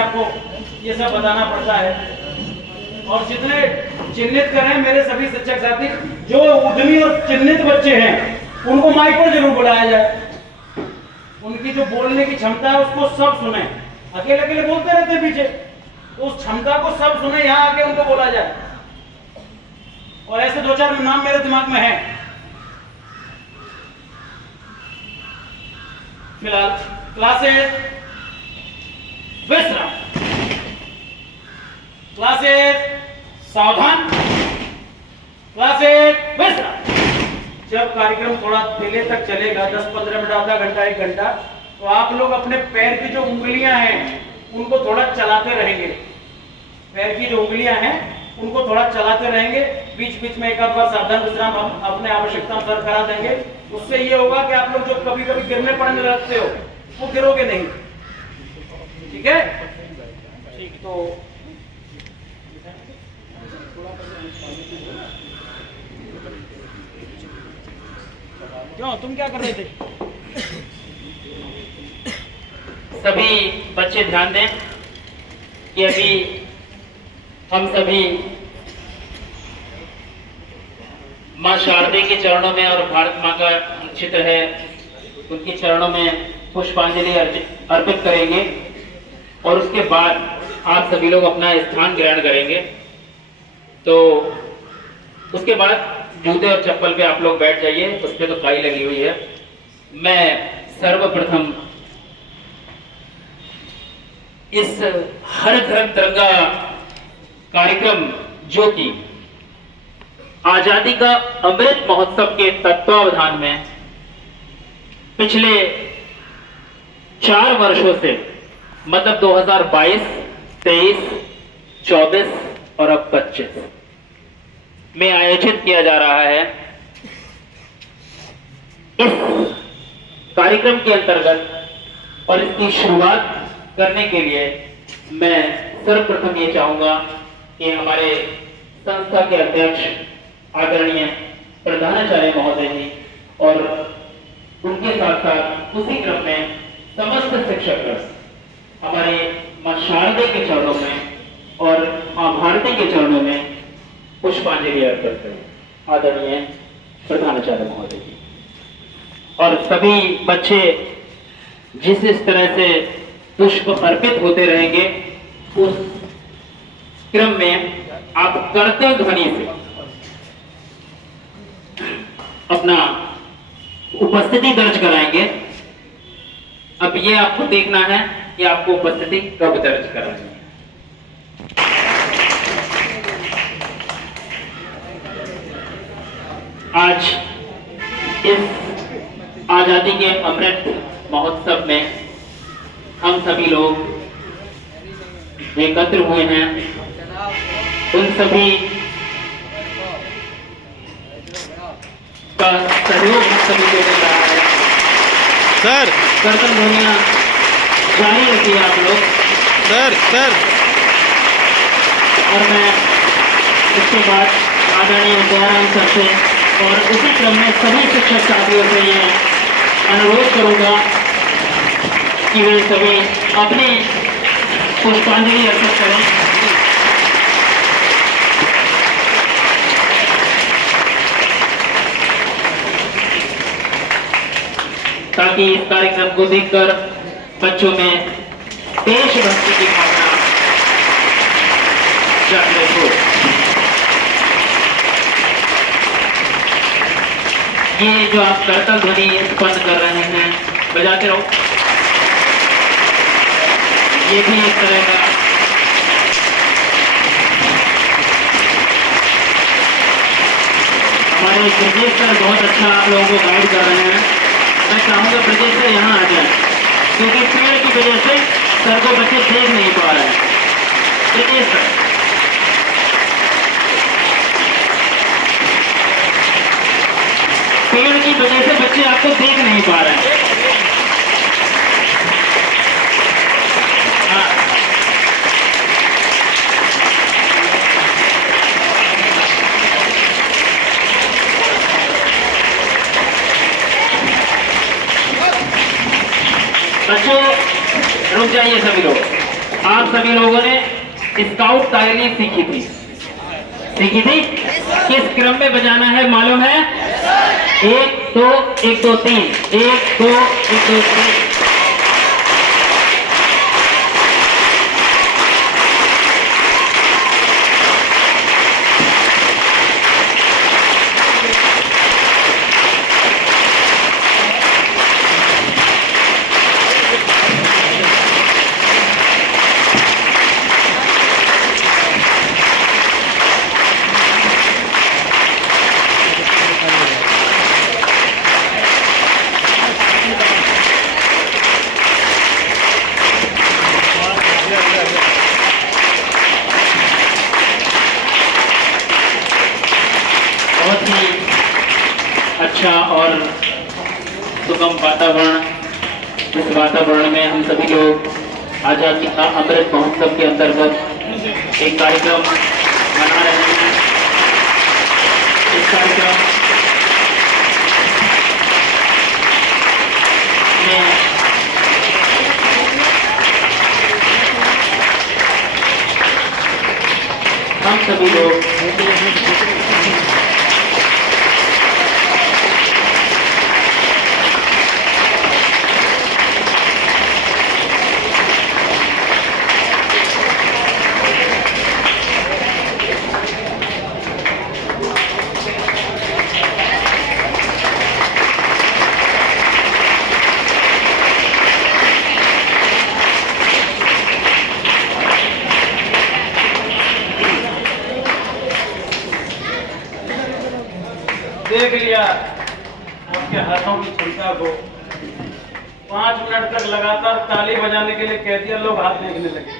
आपको ये सब बताना पड़ता है। और जितने चिन्हित करें मेरे सभी शिक्षक साथी, जो उद्यमी और चिन्हित बच्चे हैं उनको माइक पर जरूर बुलाया जाए। उनकी जो बोलने की क्षमता है उसको सब सुने। अकेले अकेले बोलते रहते पीछे, तो उस क्षमता को सब सुने, यहाँ आके उनको बोला जाए। और ऐसे दो चार नाम मेरे दिमाग में है। फिलहाल क्लासेस विश्राम, क्लासेस सावधान, क्लासेस विश्राम। जब कार्यक्रम थोड़ा देर तक चलेगा, 10-15 मिनट, आधा घंटा, 1 घंटा, तो आप लोग अपने पैर की जो उंगलियां हैं उनको थोड़ा चलाते रहेंगे। पैर की जो उंगलियां हैं उनको थोड़ा चलाते रहेंगे। बीच बीच में एक आध बार सावधान विश्राम अपने आवश्यकता अनुसार करा देंगे। उससे ये होगा कि आप लोग जो कभी कभी गिरने पड़ने लगते हो वो गिरोगे नहीं। ठीक है? ठीक, तो क्यों, तुम क्या कर रहे थे? सभी बच्चे ध्यान दें कि अभी हम सभी मां शारदे के चरणों में और भारत मां का चित्र है उनके चरणों में पुष्पांजलि अर्पित करेंगे। और उसके बाद आप सभी लोग अपना स्थान ग्रहण करेंगे। तो उसके बाद जूते और चप्पल पे आप लोग बैठ जाइए, उस पर तो काई लगी हुई है। मैं सर्वप्रथम इस हर घर तिरंगा कार्यक्रम जो कि आजादी का अमृत महोत्सव के तत्वावधान में पिछले 4 वर्षों से, मतलब 2022, 23, 24 और अब 25 में आयोजित किया जा रहा है। इस कार्यक्रम के अंतर्गत और इसकी शुरुआत करने के लिए मैं सर्वप्रथम ये चाहूंगा कि हमारे संस्था के अध्यक्ष आदरणीय प्रधानाचार्य महोदय जी और उनके साथ साथ उसी क्रम में समस्त शिक्षक हमारे मां शारदे के चरणों में और मां भारती के चरणों में पुष्पांजलि अर्पित करें। आदरणीय प्रधानाचार्य महोदय जी और सभी बच्चे जिस तरह से पुष्प अर्पित होते रहेंगे, उस क्रम में आप करतल ध्वनि से अपना उपस्थिति दर्ज कराएंगे। अब ये आपको देखना है कि आपको उपस्थिति कब दर्ज करानी है। आज इस आजादी के अमृत महोत्सव में हम सभी लोग एकत्र हुए हैं। उन सभी का सहयोग हम सभी को मिल रहा है। सर कर्तन ध्वनियां जारी रखिए आप लोग। सर और मैं इसके बाद आदरणीय विद्याराम सर से और उसी क्रम में सभी शिक्षक साथियों से ये अनुरोध करूंगा कि वे सभी अपनी पुष्पांजलि अर्पित करें। ताकि इस कार्यक्रम को देखकर बच्चों में देशभक्ति की भावना जागृत हो। ये जो आप करतल ध्वनि उत्पन्न कर रहे हैं, बजाते रहो। ये भी एक तरह का हमारे ब्रजेश सर बहुत अच्छा आप लोगों को गाइड कर रहे हैं। मैं चाहूंगा ब्रजेश सर यहाँ आ जाए, क्योंकि पेड़ की वजह से सर को बच्चे देख नहीं पा रहे हैं। ब्रजेश सर, पेड़ की वजह से बच्चे आपको देख नहीं पा रहे हैं। बच्चों रुक जाइए सभी लोग। आप सभी लोगों ने स्काउट तालीम सीखी थी किस क्रम में बजाना है मालूम है? 1 2 1 2 3 1 2 1 2 3। बहुत ही अच्छा और सुगम वातावरण, इस वातावरण में हम सभी लोग आजादी का अमृत महोत्सव के अंतर्गत एक कार्यक्रम मना रहे हैं। इस कार्यक्रम में हम सभी लोग देख लिया आपके हाथों की क्षमता को। 5 मिनट तक लगातार ताली बजाने के लिए कह दिया, लोग हाथ देखने लगे।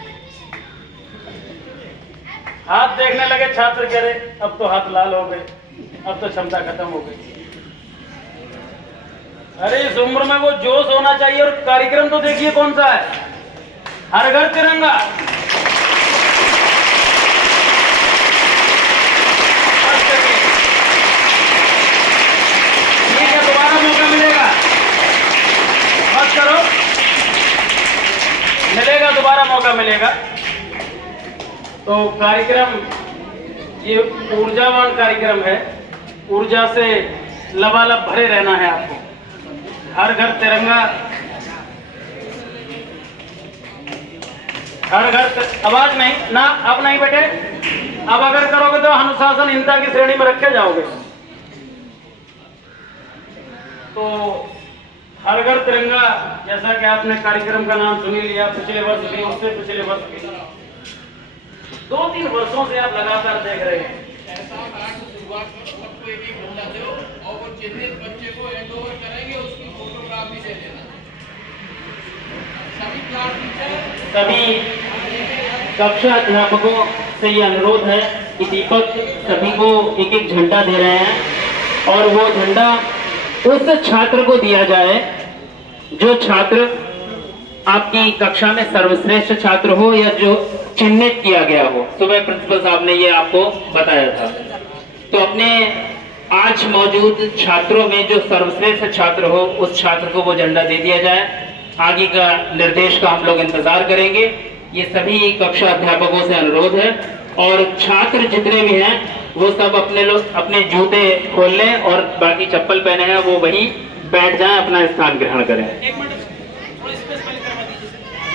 हाथ देखने लगे, छात्र कह रहे अब तो हाथ लाल हो गए, अब तो क्षमता खत्म हो गई। अरे इस उम्र में वो जोश होना चाहिए। और कार्यक्रम तो देखिए कौन सा है, हर घर तिरंगा। मिलेगा दोबारा मौका मिलेगा। तो कार्यक्रम ये ऊर्जावान कार्यक्रम है, ऊर्जा से लबालब भरे रहना है आपको। हर घर तिरंगा, हर घर आवाज नहीं ना, अब नहीं बेटे, अब अगर करोगे तो अनुशासनहीनता की श्रेणी में रखे जाओगे। तो हर घर तिरंगा, जैसा कि आपने कार्यक्रम का नाम सुन लिया, पिछले वर्ष भी, उससे पिछले वर्ष भी, 2-3 वर्षों से आप लगातार देख रहे हैं। सभी कक्षा अध्यापकों से ये अनुरोध है कि दीपक सभी को एक एक झंडा दे रहे हैं और वो झंडा उस छात्र को दिया जाए जो छात्र आपकी कक्षा में सर्वश्रेष्ठ छात्र हो या जो चिन्हित किया गया हो। सुबह प्रिंसिपल साहब ने ये आपको बताया था। तो अपने आज मौजूद छात्रों में जो सर्वश्रेष्ठ छात्र हो उस छात्र को वो झंडा दे दिया जाए। आगे का निर्देश का हम लोग इंतजार करेंगे। ये सभी कक्षा अध्यापकों से अनुरोध है और छात्र जितने भी हैं वो सब अपने जूते खोल लें और बाकी चप्पल पहने हैं वो वहीं बैठ जाएं, अपना स्थान ग्रहण करें।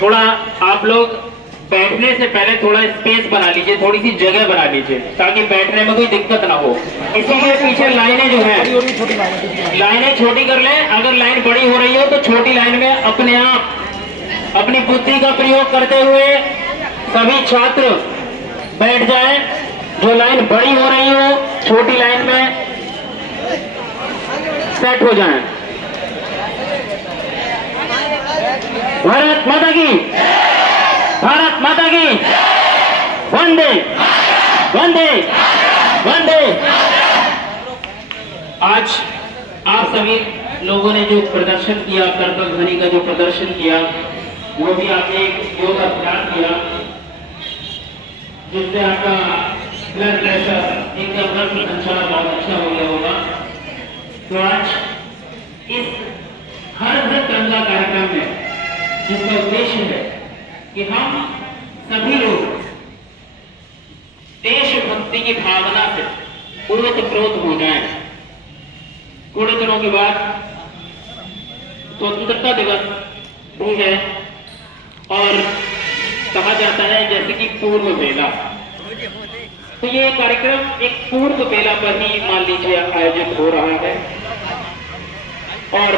थोड़ा आप लोग बैठने से पहले थोड़ा स्पेस बना लीजिए, थोड़ी सी जगह बना लीजिए ताकि बैठने में कोई दिक्कत ना हो। इसीलिए पीछे लाइनें जो है लाइनें छोटी कर लें। अगर लाइन बड़ी हो रही हो तो छोटी लाइन में अपने आप अपनी बुद्धि का प्रयोग करते हुए सभी छात्र बैठ जाएं। जो लाइन बड़ी हो रही हो छोटी लाइन में सेट हो जाएं। भारत माता की, भारत माता की, वंदे वंदे वंदे। आज आप सभी लोगों ने जो प्रदर्शन किया, कर्तव्य ध्वनि का जो प्रदर्शन किया, वो भी आपने एक योग अभ्यास किया जिससे आपका ब्लड प्रेशर एकदम रक्त संचार बहुत अच्छा हो गया होगा। तो आज इस हर घर तिरंगा कार्यक्रम में जिसका उद्देश्य है कि हम सभी लोग देशभक्ति की भावना से ओतप्रोत हो जाएं। थोड़े दिनों के बाद स्वतंत्रता दिवस भी है और कहा जाता है जैसे कि पूर्व बेला, तो ये कार्यक्रम एक पूर्व बेला पर ही मान लीजिए आयोजित हो रहा है। और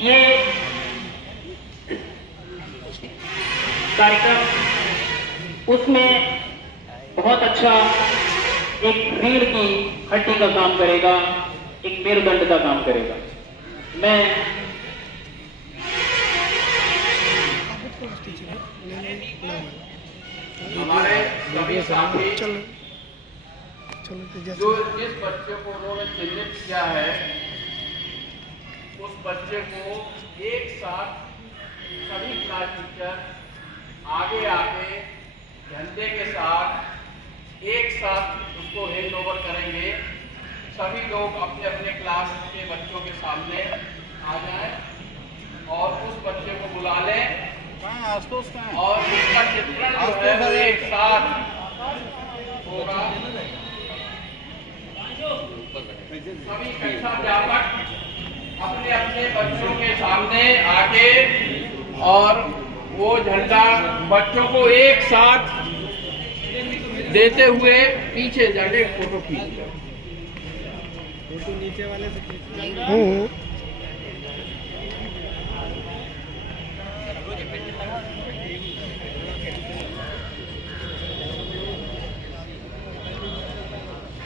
ये कार्यक्रम उसमें बहुत अच्छा एक रीढ़ की हड्डी का काम करेगा, एक मेरुदंड का काम करेगा। मैं हमारे सभी साथी जो जिस बच्चे को उन्होंने चिन्हित किया है उस बच्चे को एक साथ सभी क्लास टीचर आगे आके झंडे के साथ एक साथ उसको हैंड ओवर करेंगे। सभी लोग अपने अपने क्लास के बच्चों के सामने आ जाएं और उस बच्चे को बुला लें और उसका चित्रण जो है वो एक साथ होगा। सभी कक्षा अध्यापक अपने अपने बच्चों के सामने आके और वो झंडा बच्चों को एक साथ देते हुए पीछे जाके फोटो खींच लो। फोटो नीचे वाले से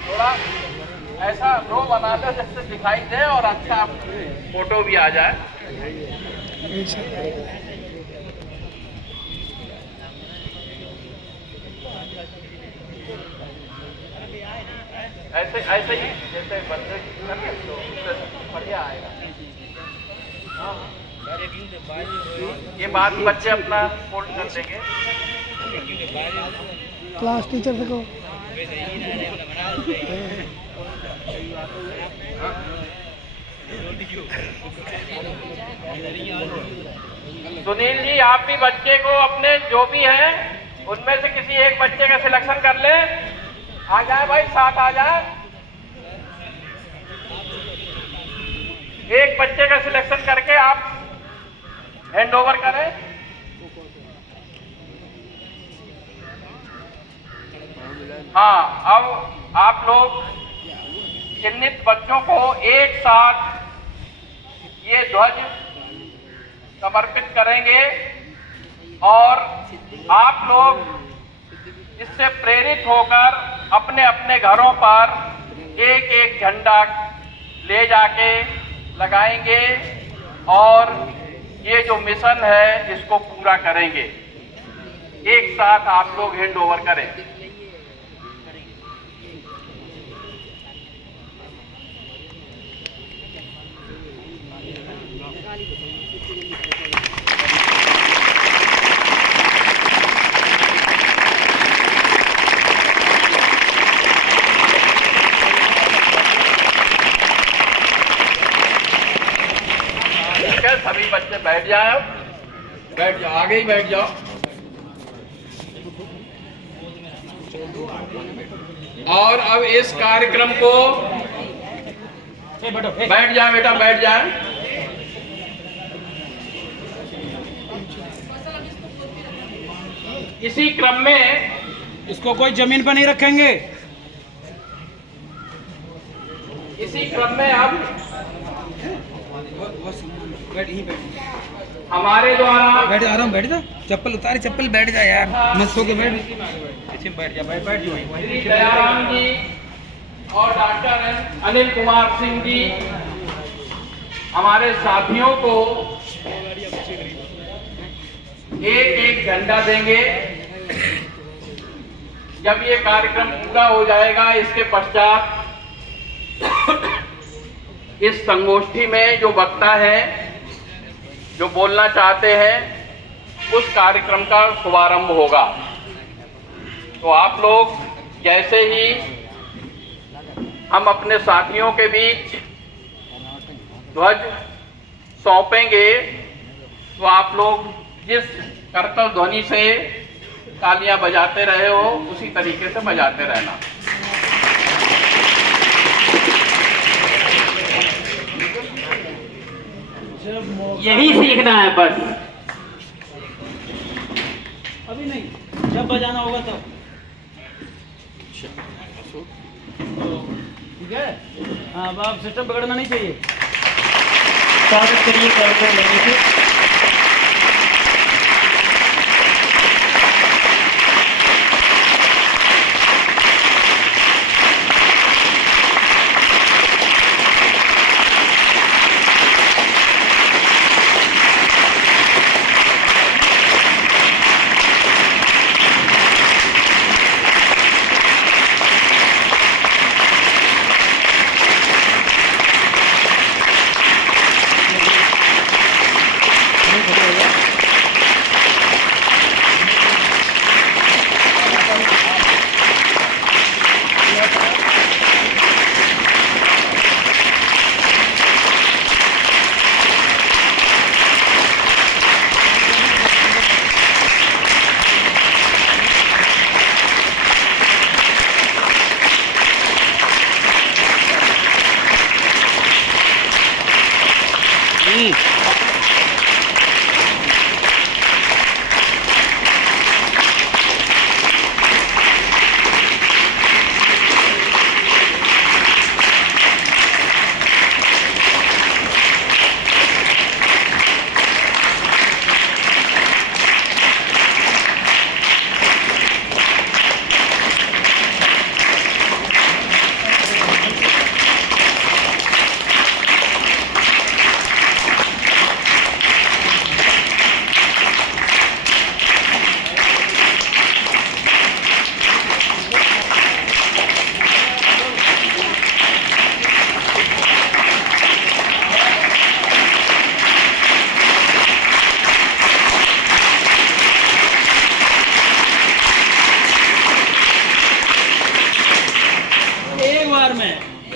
थोड़ा ऐसा रो बना लो जिससे दिखाई दे और अच्छा फोटो भी आ जाए। ऐसे ऐसे ही जैसे बंदे तो बढ़िया आएगा। ये बात बच्चे अपना फोल्ड कर देंगे। क्लास टीचर से कहो। सुनील जी आप भी बच्चे को अपने जो भी हैं उनमें से किसी एक बच्चे का सिलेक्शन कर ले। आ जाए भाई साथ आ जाए। एक बच्चे का सिलेक्शन करके आप हैंड ओवर करें। हाँ अब आप लोग चिन्हित बच्चों को एक साथ ये ध्वज समर्पित करेंगे और आप लोग इससे प्रेरित होकर अपने अपने घरों पर एक एक झंडा ले जाके लगाएंगे और ये जो मिशन है इसको पूरा करेंगे। एक साथ आप लोग हैंड ओवर करें। सभी बच्चे बैठ जाए। अब बैठ जाओ, आगे ही बैठ जाओ। और अब इस कार्यक्रम को बैठ जाए बेटा, बैठ जाए। इसी क्रम में इसको कोई जमीन पर नहीं रखेंगे। इसी क्रम में अब हमारे द्वारा बैठ जा, आराम बैठ जा, चप्पल उतारी, चप्पल बैठ जा यार, मत सो के बैठ पीछे बैठ जा, बैठ जा श्री दयाराम जी और डॉक्टर अनिल कुमार सिंह जी हमारे साथियों को एक एक झंडा देंगे। जब ये कार्यक्रम पूरा हो जाएगा इसके पश्चात इस संगोष्ठी में जो वक्ता है जो बोलना चाहते हैं उस कार्यक्रम का शुभारंभ होगा। तो आप लोग जैसे ही हम अपने साथियों के बीच ध्वज सौंपेंगे तो आप लोग जिस करतल ध्वनि से तालियां बजाते रहे हो, उसी तरीके से बजाते रहना। यही सीखना है बस। अभी नहीं, जब बजाना होगा तब। ठीक है, हाँ अब आप सिस्टम बिगड़ना नहीं चाहिए। स्वागत करिए कार्यक्रम लेने से।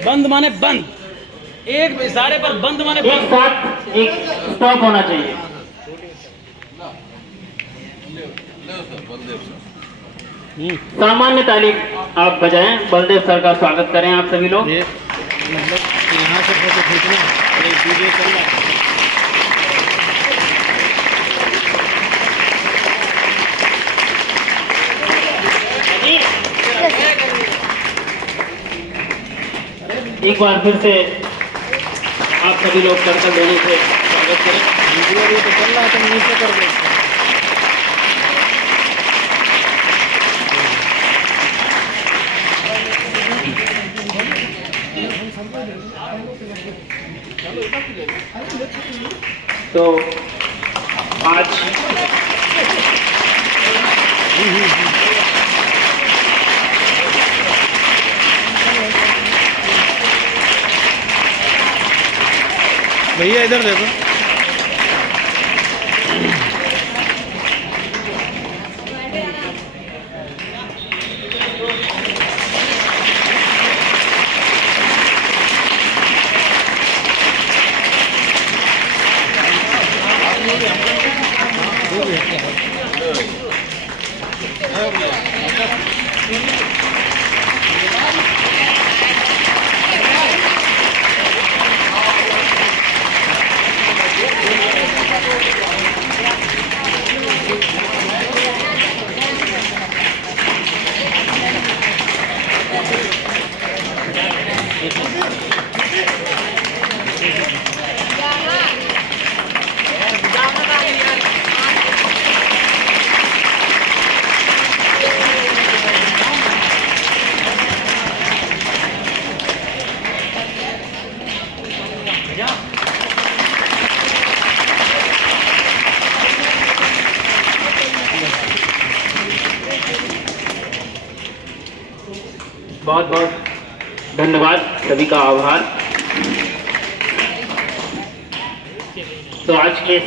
बंद माने बंद, एक इशारे पर बंद माने एक बंद। साथ एक स्टॉप होना चाहिए। सामान्य ताली आप बजाएं। बलदेव सर का स्वागत करें आप सभी लोग। ये मतलब यहाँ से फोटो खींचना, एक वीडियो करना। एक बार फिर से आप सभी लोग करतल ध्वनि से स्वागत करें। वीडियो भी तो चल रहा है, तुम नीचे कर दो। तो आज भैया इधर देखो। बहुत बहुत धन्यवाद, सभी का आभार। तो आज के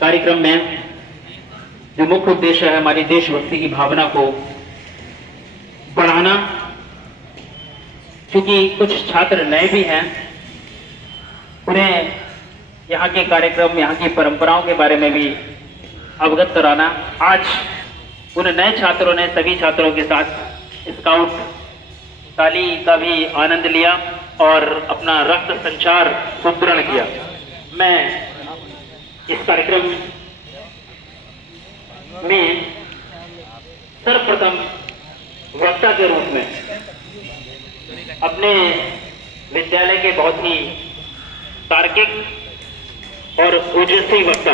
कार्यक्रम में जो मुख्य उद्देश्य है हमारी देशभक्ति की भावना को बढ़ाना, क्योंकि कुछ छात्र नए भी हैं, उन्हें यहाँ के कार्यक्रम, यहाँ की परंपराओं के बारे में भी अवगत कराना। आज उन नए छात्रों ने सभी छात्रों के साथ स्काउट ताली का भी आनंद लिया और अपना रक्त संचार सुदृढ़ किया। मैं इस कार्यक्रम में सर्वप्रथम वक्ता के रूप में अपने विद्यालय के बहुत ही तार्किक और ओजस्वी वक्ता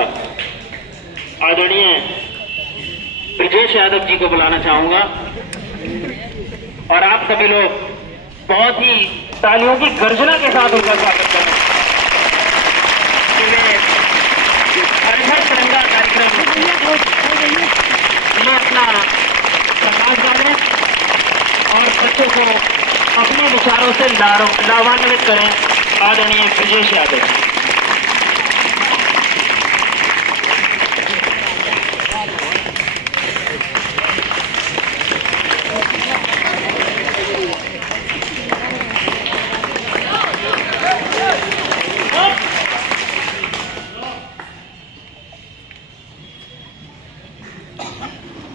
आदरणीय ब्रजेश यादव जी को बुलाना चाहूंगा और आप सभी लोग बहुत ही तालियों की गर्जना के साथ उनका स्वागत करें। हर घर तिरंगा कार्यक्रम में अपना संवाद डालें और बच्चों को अपने विचारों से लाभान्वित करें। आदरणीय ब्रजेश यादव।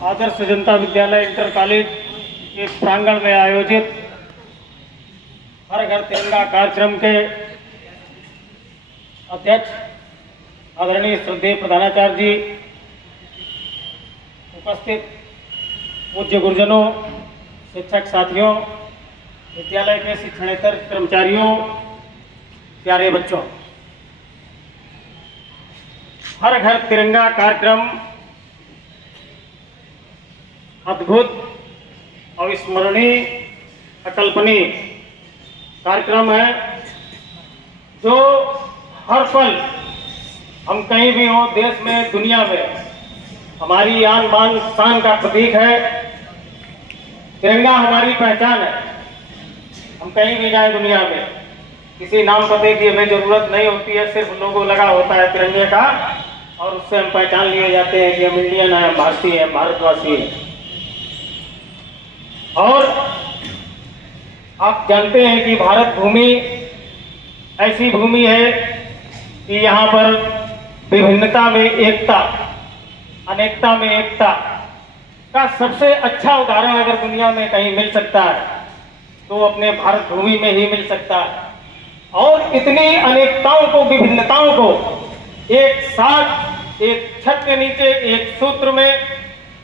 आदर्श जनता विद्यालय इंटर कॉलेज के प्रांगण में आयोजित हर घर तिरंगा कार्यक्रम के अध्यक्ष आदरणीय श्रद्धेय प्रधानाचार्य जी, उपस्थित पूज्य गुरुजनों, शिक्षक साथियों, विद्यालय के शिक्षणेतर कर्मचारियों, प्यारे बच्चों, हर घर तिरंगा कार्यक्रम अद्भुत, अविस्मरणीय, अकल्पनीय कार्यक्रम है जो हर पल हम कहीं भी हों, देश में, दुनिया में, हमारी आन बान शान का प्रतीक है। तिरंगा हमारी पहचान है। हम कहीं भी जाएं दुनिया में, किसी नाम पते की हमें जरूरत नहीं होती है, सिर्फ लोगो लगा होता है तिरंगे का और उससे हम पहचान लिए जाते हैं कि हम इंडियन है, भारतीय है, भारतवासी है। और आप जानते हैं कि भारत भूमि ऐसी भूमि है कि यहाँ पर विभिन्नता में एकता, अनेकता में एकता का सबसे अच्छा उदाहरण अगर दुनिया में कहीं मिल सकता है तो अपने भारत भूमि में ही मिल सकता है। और इतनी अनेकताओं को, विभिन्नताओं को एक साथ, एक छत के नीचे, एक सूत्र में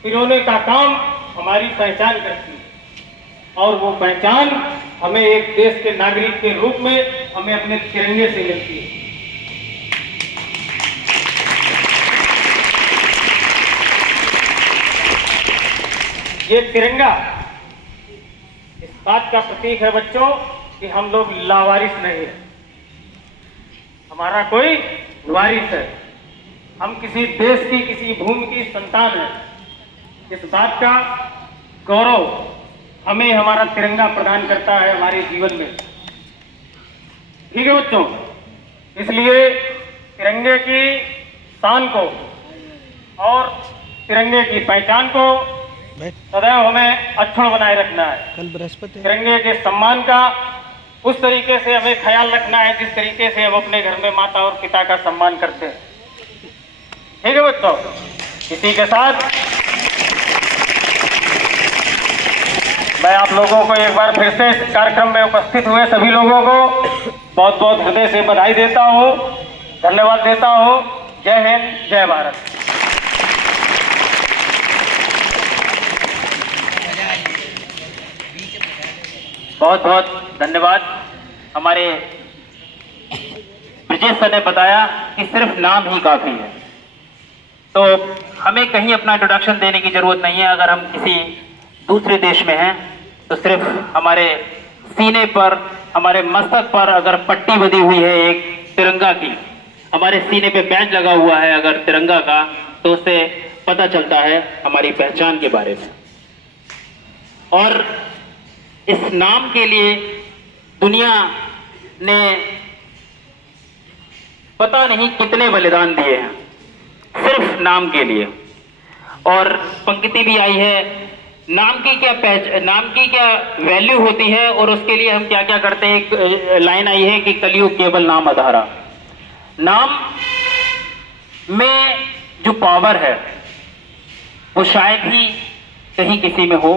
पिरोने का काम हमारी पहचान करती है। और वो पहचान हमें एक देश के नागरिक के रूप में हमें अपने तिरंगे से मिलती है। ये तिरंगा इस बात का प्रतीक है बच्चों कि हम लोग लावारिस नहीं है, हमारा कोई वारिस है। हम किसी देश की, किसी भूमि की संतान है। इस बात का गौरव हमें हमारा तिरंगा प्रदान करता है हमारे जीवन में। ठीक है बच्चों, इसलिए तिरंगे की शान को और तिरंगे की पहचान को सदैव हमें अक्षुण्ण बनाए रखना है। कल बृहस्पति, तिरंगे के सम्मान का उस तरीके से हमें ख्याल रखना है जिस तरीके से हम अपने घर में माता और पिता का सम्मान करते हैं। ठीक है बच्चों, इसी के साथ मैं आप लोगों को एक बार फिर से इस कार्यक्रम में उपस्थित हुए सभी लोगों को बहुत बहुत हृदय से बधाई देता हूँ, धन्यवाद देता हूँ। जय हिंद, जय भारत। बहुत बहुत धन्यवाद। हमारे ब्रजेश सर ने बताया कि सिर्फ नाम ही काफी है, तो हमें कहीं अपना इंट्रोडक्शन देने की जरूरत नहीं है। अगर हम किसी दूसरे देश में हैं तो सिर्फ हमारे सीने पर, हमारे मस्तक पर अगर पट्टी बंधी हुई है एक तिरंगा की, हमारे सीने पे बैज लगा हुआ है अगर तिरंगा का, तो उससे पता चलता है हमारी पहचान के बारे में। और इस नाम के लिए दुनिया ने पता नहीं कितने बलिदान दिए हैं सिर्फ नाम के लिए। और पंक्ति भी आई है, नाम की क्या वैल्यू होती है और उसके लिए हम क्या क्या करते हैं। एक लाइन आई है कि कलयुग केवल नाम आधारा। नाम में जो पावर है वो शायद ही कहीं किसी में हो,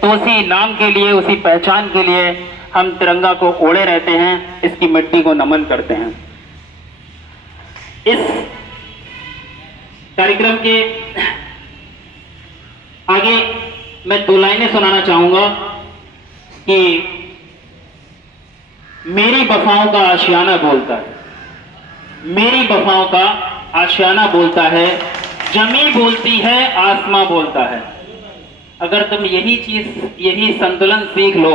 तो उसी नाम के लिए, उसी पहचान के लिए हम तिरंगा को ओढ़े रहते हैं, इसकी मिट्टी को नमन करते हैं। इस कार्यक्रम के आगे मैं 2 लाइनें सुनाना चाहूंगा कि मेरी वफाओं का आशियाना बोलता है, मेरी वफाओं का आशियाना बोलता है, जमी बोलती है, आसमां बोलता है। अगर तुम यही चीज, यही संतुलन सीख लो,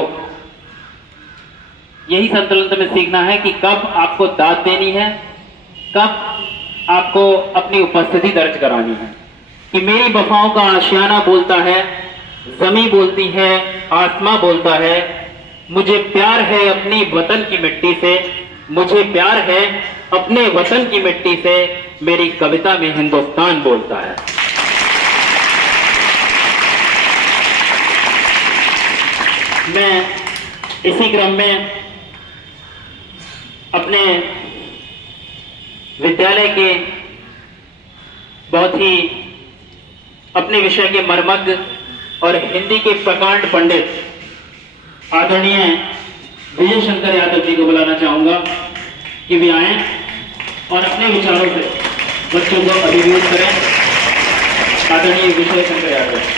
यही संतुलन तुम्हें सीखना है कि कब आपको दाद देनी है, कब आपको अपनी उपस्थिति दर्ज करानी है। कि मेरी वफाओं का आशियाना बोलता है, जमी बोलती है, आसमां बोलता है, मुझे प्यार है अपनी वतन की मिट्टी से, मुझे प्यार है अपने वतन की मिट्टी से, मेरी कविता में हिंदुस्तान बोलता है। मैं इसी क्रम में अपने विद्यालय के बहुत ही अपने विषय के मर्मज्ञ और हिंदी के प्रकांड पंडित आदरणीय विजय शंकर यादव जी को बुलाना चाहूंगा कि वे आए और अपने विचारों से बच्चों को अभिभूत करें। आदरणीय विजय शंकर यादव।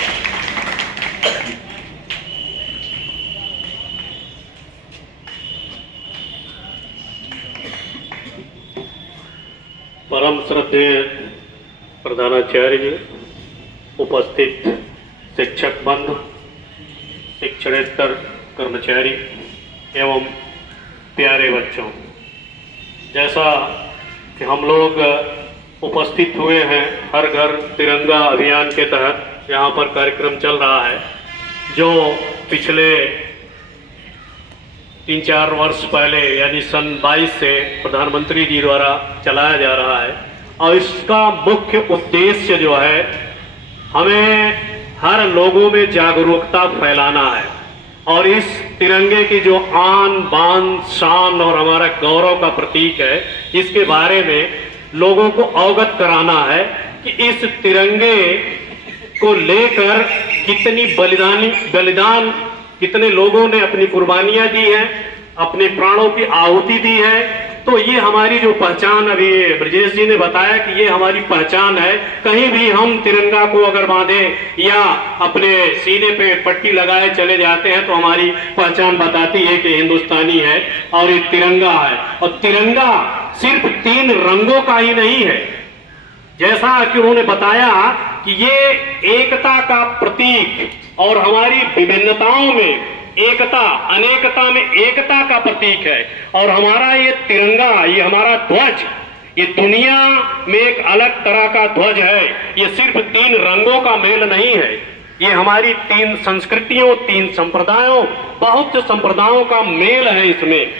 परम श्रद्धेय प्रधानाचार्य जी, उपस्थित शिक्षक बंधु, शिक्षणेतर कर्मचारी एवं प्यारे बच्चों, जैसा कि हम लोग उपस्थित हुए हैं हर घर तिरंगा अभियान के तहत यहाँ पर कार्यक्रम चल रहा है, जो पिछले 3-4 वर्ष पहले यानी सन 22 से प्रधानमंत्री जी द्वारा चलाया जा रहा है। और इसका मुख्य उद्देश्य जो है, हमें हर लोगों में जागरूकता फैलाना है और इस तिरंगे की जो आन बान शान और हमारा गौरव का प्रतीक है, इसके बारे में लोगों को अवगत कराना है कि इस तिरंगे को लेकर कितनी बलिदान कितने लोगों ने अपनी कुर्बानियां दी हैं, अपने प्राणों की आहुति दी है। तो ये हमारी जो पहचान, अभी ब्रजेश जी ने बताया कि ये हमारी पहचान है। कहीं भी हम तिरंगा को अगर बांधे या अपने सीने पे पट्टी लगाए चले जाते हैं तो हमारी पहचान बताती है कि हिंदुस्तानी है और ये तिरंगा है। और तिरंगा सिर्फ 3 रंगों का ही नहीं है, जैसा कि उन्होंने बताया कि ये एकता का प्रतीक और हमारी विभिन्नताओं में एकता, अनेकता में एकता का प्रतीक है। और हमारा ये तिरंगा, ये हमारा ध्वज, ये दुनिया में एक अलग तरह का ध्वज है। ये सिर्फ 3 रंगों का मेल नहीं है, ये हमारी 3 संस्कृतियों, 3 संप्रदायों, बहुत से संप्रदायों का मेल है इसमें।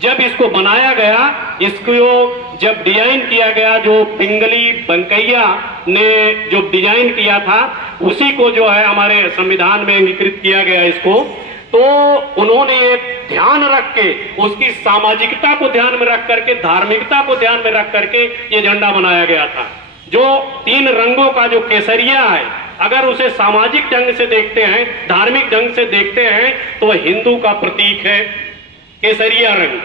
जब इसको बनाया गया, इसको जब डिजाइन किया गया, जो पिंगली वेंकैया ने जो डिजाइन किया था, उसी को जो है हमारे संविधान में अंगीकृत किया गया इसको। तो उन्होंने ध्यान रख के, उसकी सामाजिकता को ध्यान में रख करके, धार्मिकता को ध्यान में रख करके ये झंडा बनाया गया था। जो 3 रंगों का जो केसरिया है, अगर उसे सामाजिक ढंग से देखते हैं, धार्मिक ढंग से देखते हैं, तो वह हिंदू का प्रतीक है केसरिया रंग।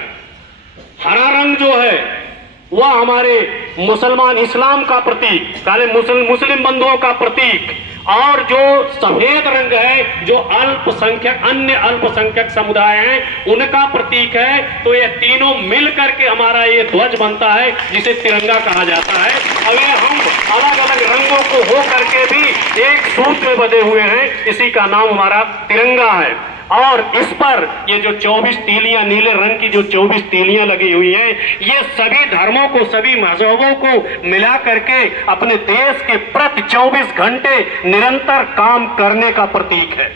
हरा रंग जो है वह हमारे मुसलमान, इस्लाम का प्रतीक, सारे मुस्लिम बंधुओं का प्रतीक। और जो सफेद रंग है, जो अल्पसंख्यक, अन्य अल्पसंख्यक समुदाय हैं, उनका प्रतीक है। तो ये तीनों मिल करके हमारा ये ध्वज बनता है, जिसे तिरंगा कहा जाता है। अगर हम अलग अलग रंगों को हो करके भी एक सूत्र में बंधे हुए हैं, इसी का नाम हमारा तिरंगा है। और इस पर ये जो 24 तीलियां, नीले रंग की जो 24 तीलियां लगी हुई हैं, ये सभी धर्मों को, सभी मजहबों को मिला करके अपने देश के प्रति 24 घंटे निरंतर काम करने का प्रतीक है,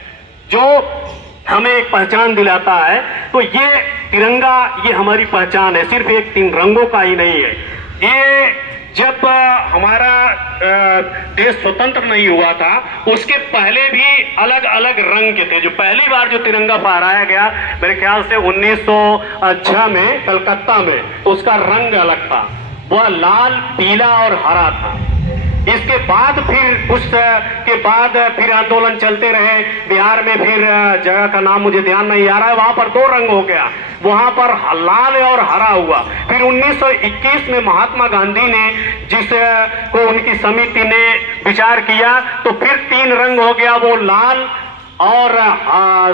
जो हमें एक पहचान दिलाता है। तो ये तिरंगा, ये हमारी पहचान है, सिर्फ एक 3 रंगों का ही नहीं है। ये जब हमारा देश स्वतंत्र नहीं हुआ था उसके पहले भी अलग अलग रंग के थे। जो पहली बार जो तिरंगा फहराया गया मेरे ख्याल से 1906 में कलकत्ता में, तो उसका रंग अलग था, वह लाल, पीला और हरा था। इसके बाद फिर उसके बाद फिर आंदोलन चलते रहे बिहार में, फिर जगह का नाम मुझे ध्यान नहीं आ रहा है, वहां पर 2 रंग हो गया, वहां पर लाल और हरा हुआ। फिर 1921 में महात्मा गांधी ने जिसको उनकी समिति ने विचार किया तो फिर 3 रंग हो गया, वो लाल और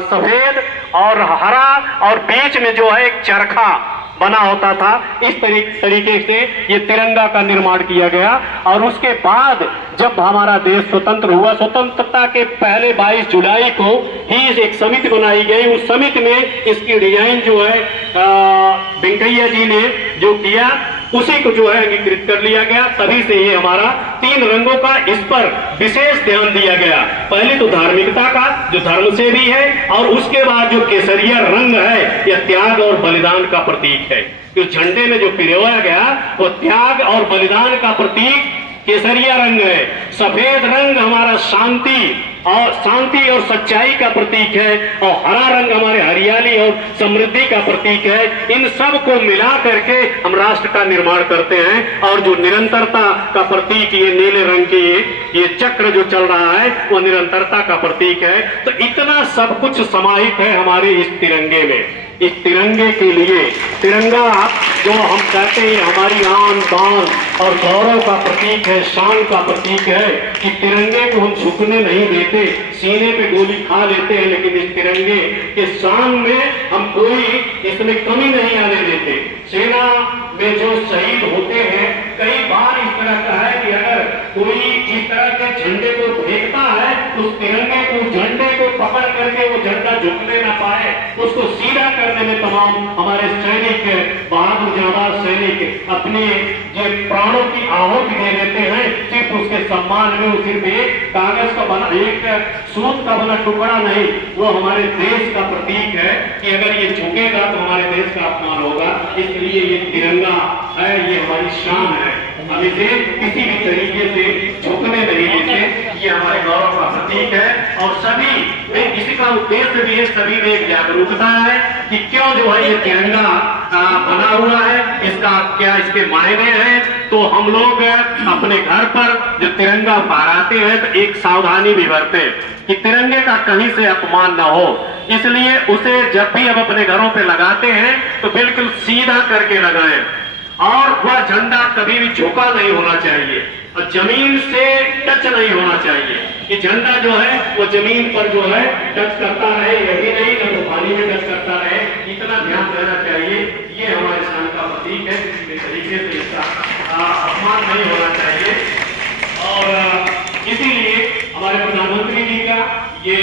सफेद और हरा, और बीच में जो है एक चरखा बना होता था। इस तरीके से ये तिरंगा का निर्माण किया गया। और उसके बाद जब हमारा देश स्वतंत्र हुआ, स्वतंत्रता के पहले 22 जुलाई को ही एक समिति बनाई गई। उस समिति में इसकी डिजाइन जो है वेंकैया जी ने जो किया उसी को जो है अंगीकृत कर लिया गया। तभी से ये हमारा 3 रंगों का इस पर विशेष ध्यान दिया गया। पहले तो धार्मिकता का, जो धर्म से भी है, और उसके बाद जो केसरिया रंग है यह त्याग और बलिदान का प्रतीक है। जो झंडे में जो पिरोया गया वो त्याग और बलिदान का प्रतीक केसरिया रंग है। सफेद रंग हमारा शांति और सच्चाई का प्रतीक है, और हरा रंग हमारे हरियाली और समृद्धि का प्रतीक है। इन सब को मिला करके हम राष्ट्र का निर्माण करते हैं। और जो निरंतरता का प्रतीक ये नीले रंग की ये चक्र जो चल रहा है वो निरंतरता का प्रतीक है। तो इतना सब कुछ समाहित है हमारे इस तिरंगे में। इस तिरंगे के लिए, तिरंगा जो हम कहते हैं हमारी आन बान और गौरव का प्रतीक है, शान का प्रतीक है, कि तिरंगे को हम झुकने नहीं देते, सीने पे गोली खा लेते हैं, लेकिन इस तिरंगे के शान में हम कोई इसमें कमी नहीं आने देते। सेना में जो शहीद होते हैं, कई बार इस तरह का है कि अगर कोई इस तरह के झंडे को फेंकता है तो उस तिरंगे को, झंडे को पकड़ करके वो झंडा झुकने ना पाए, उसको सीधा करने में तमाम हमारे सैनिक, बहादुर जाबाज सैनिक अपने ये प्राणों की आहुति दे देते हैं। सिर्फ उसके सम्मान में वो सिर्फ एक कागज का बना, एक सूत का बना टुकड़ा नहीं, वो हमारे देश का प्रतीक है कि अगर ये झुकेगा तो हमारे देश का अपमान होगा। इसलिए ये तिरंगा है, ये हमारी शान है, हम इसे किसी भी तरीके से झुकने नहीं देते। ये हमारे गौरव का प्रतीक है। और सभी में इसी का उद्देश्य भी है, सभी में एक जागरूकता है कि क्यों जो है ये तिरंगा बना हुआ है, इसका क्या इसके मायने हैं। तो हम लोग अपने घर पर जो तिरंगा फहराते हैं तो एक सावधानी भी बरतें कि तिरंगे का कहीं से अपमान न हो। इसलिए उसे जब भी हम अपने घरों पे लगाते हैं तो बिल्कुल सीधा करके लगाएं, और वह झंडा कभी भी झुका नहीं होना चाहिए और जमीन से टच नहीं होना चाहिए। ये झंडा जो है वो जमीन पर जो है टच करता रहे, यही नहीं ना तो पानी में टच करता रहे, इतना ध्यान देना चाहिए। ये हमारे शान का प्रतीक है, किसी भी तरीके से इसका अपमान नहीं होना चाहिए। और इसीलिए हमारे प्रधानमंत्री जी का ये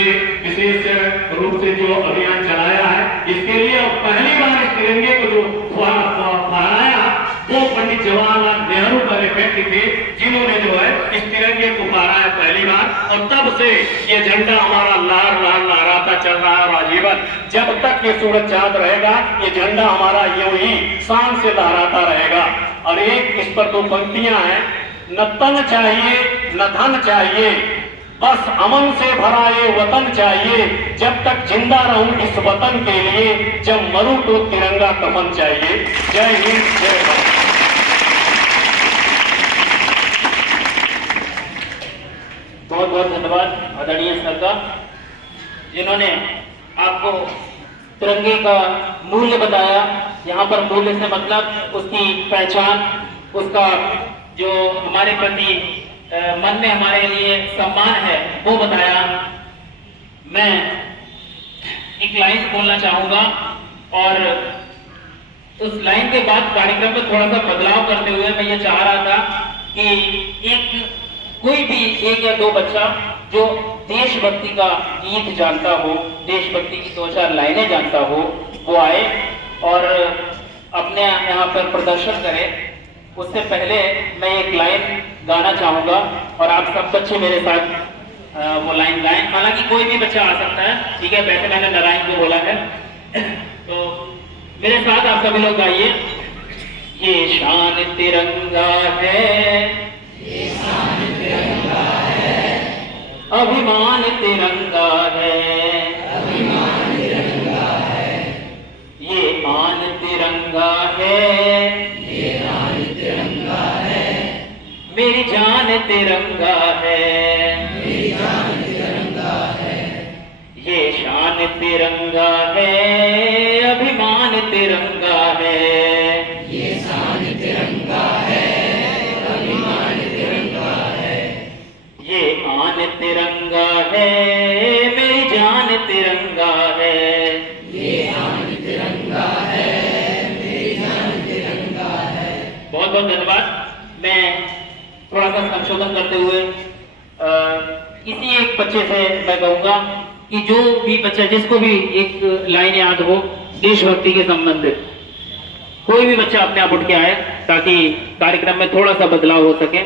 विशेष रूप से जो अभियान चलाया है, इसके लिए पहली बार इस तिरंगे को जो फहराया वो पंडित जवाहरलाल नेहरू का व्यक्ति थे, जिन्होंने जो है इस तिरंगे को फहराया पहली बार। और तब से ये झंडा हमारा लहराता चल रहा है। और आजीवन जब तक ये सूरज चांद रहेगा ये झंडा हमारा यूं ही शान से लहराता रहेगा। और एक इस पर 2 पंक्तियां हैं, न तन चाहिए न धन चाहिए, बस अमन से भरा ये वतन चाहिए, जब तक जिंदा रहूं इस वतन के लिए, जब मरूं तो तिरंगा कफन चाहिए। जय हिंद, जय भारत। बहुत बहुत धन्यवाद आदरणीय सर का, जिन्होंने आपको तिरंगे का मूल्य बताया। यहाँ पर मूल्य से मतलब उसकी पहचान, उसका जो हमारे प्रति मन में हमारे लिए सम्मान है वो बताया। मैं एक लाइन बोलना चाहूंगा और उस लाइन के बाद कार्यक्रम में थोड़ा सा बदलाव करते हुए मैं ये चाह रहा था कि कोई भी 1 या 2 बच्चा जो देशभक्ति का गीत जानता हो, देशभक्ति की 2-4 लाइनें जानता हो, वो आए और अपने यहाँ पर प्रदर्शन करे। उससे पहले मैं एक लाइन गाना चाहूंगा और आप सब बच्चे मेरे साथ वो लाइन गाएं। हालांकि कोई भी बच्चा आ सकता है, ठीक है, वैसे मैंने नारायण को बोला है। तो मेरे साथ आप सभी लोग गाइए। ये शान तिरंगा है, अभिमान तिरंगा है, ये आन तिरंगा है, मेरी जान तिरंगा है, ये शान तिरंगा है, अभिमान तिरंगा है, ये आन तिरंगा है, मेरी जान तिरंगा है, बहुत बहुत धन्यवाद। मैं थोड़ा सा संशोधन करते हुए किसी एक बच्चे से मैं कहूंगा कि जो भी बच्चा, जिसको भी एक लाइन याद हो देशभक्ति के संबंधित, कोई भी बच्चा अपने आप उठ के आए ताकि कार्यक्रम में थोड़ा सा बदलाव हो सके।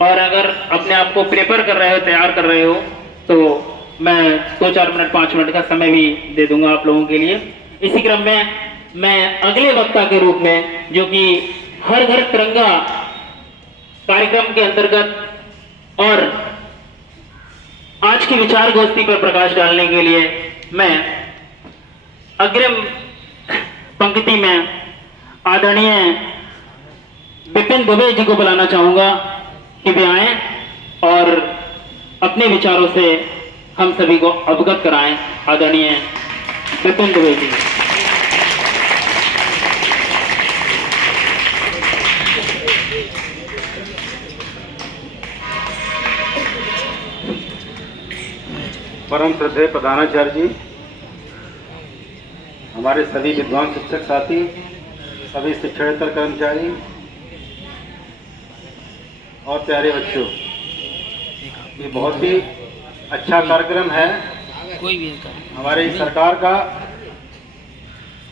और अगर अपने आप को प्रिपेयर कर रहे हो, तैयार कर रहे हो, तो मैं 2-4 मिनट 5 मिनट का समय भी दे दूंगा आप लोगों के लिए। इसी क्रम में मैं अगले वक्ता के रूप में, जो कि हर घर तिरंगा कार्यक्रम के अंतर्गत और आज की विचार गोष्ठी पर प्रकाश डालने के लिए मैं अग्रिम पंक्ति में आदरणीय विपिन दुबे जी को बुलाना चाहूंगा कि वे आए और अपने विचारों से हम सभी को अवगत कराएं। आदरणीय विपिन दुबे जी। परम श्रद्धेय प्रधानाचार्य जी, हमारे सभी विद्वान शिक्षक साथी, सभी शिक्षणेतर कर्मचारी और प्यारे बच्चों, ये बहुत ही अच्छा कार्यक्रम है कोई भी हमारे सरकार का,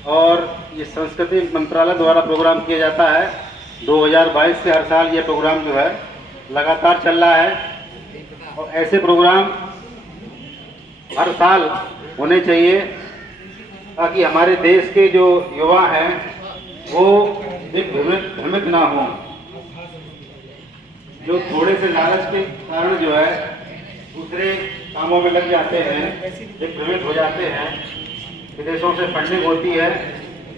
और ये संस्कृति मंत्रालय द्वारा प्रोग्राम किया जाता है। 2022 से हर साल ये प्रोग्राम जो है लगातार चल रहा है, और ऐसे प्रोग्राम हर साल होने चाहिए ताकि हमारे देश के जो युवा हैं वो एक भ्रमित ना हो, जो थोड़े से लालच के कारण जो है दूसरे कामों में लग जाते हैं, एक भ्रमित हो जाते हैं, विदेशों से फंडिंग होती है,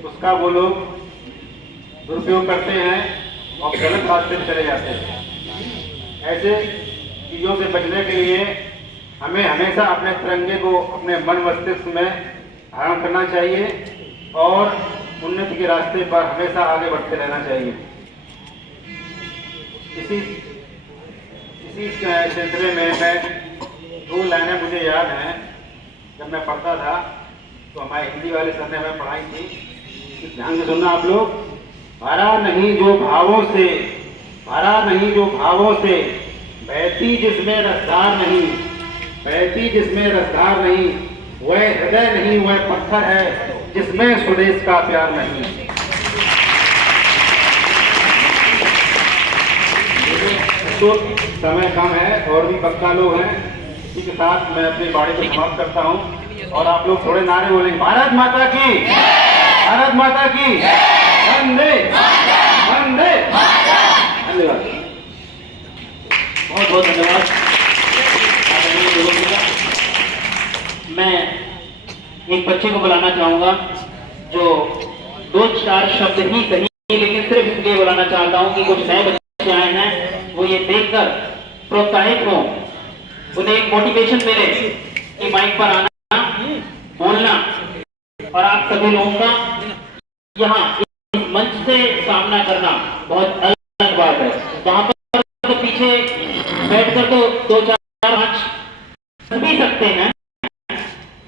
उसका वो लोग दुरुपयोग करते हैं और गलत रास्ते में चले जाते हैं। ऐसे चीज़ों से बचने के लिए हमें हमेशा अपने तिरंगे को अपने मन मस्तिष्क में धारण करना चाहिए और उन्नति के रास्ते पर हमेशा आगे बढ़ते रहना चाहिए। इसी सिलसिले में मैं 2 लाइनें मुझे याद हैं, जब मैं पढ़ता था तो हमारे हिंदी वाले सर ने हमें पढ़ाई थी। ध्यान से सुनना आप लोग। भरा नहीं जो भावों से, भरा नहीं जो भावों से, बहती जिसमें रसधार नहीं, बहती जिसमें रसधार नहीं, वह हृदय नहीं, वह पत्थर है जिसमें स्वदेश का प्यार नहीं। तो समय कम है और भी वक्ता लोग हैं, इसी के साथ मैं अपनी बाणी को समाप्त करता हूं और आप लोग थोड़े नारे बोलेंगे। भारत माता की, भारत माता की, वंदे वंदे। धन्यवाद, बहुत बहुत धन्यवाद। मैं एक बच्चे को बुलाना चाहूंगा जो 2-4 शब्द ही कही, लेकिन सिर्फ इसलिए बुलाना चाहता हूं कि कुछ नए बच्चे आए हैं, वो ये देखकर प्रोत्साहित हो, उन्हें एक मोटिवेशन मिले कि माइक पर आना, बोलना, और आप सभी लोगों का यहाँ इस मंच से सामना करना बहुत अलग बात है। वहां पर तो पीछे बैठकर तो 2-4-5 भी सकते हैं,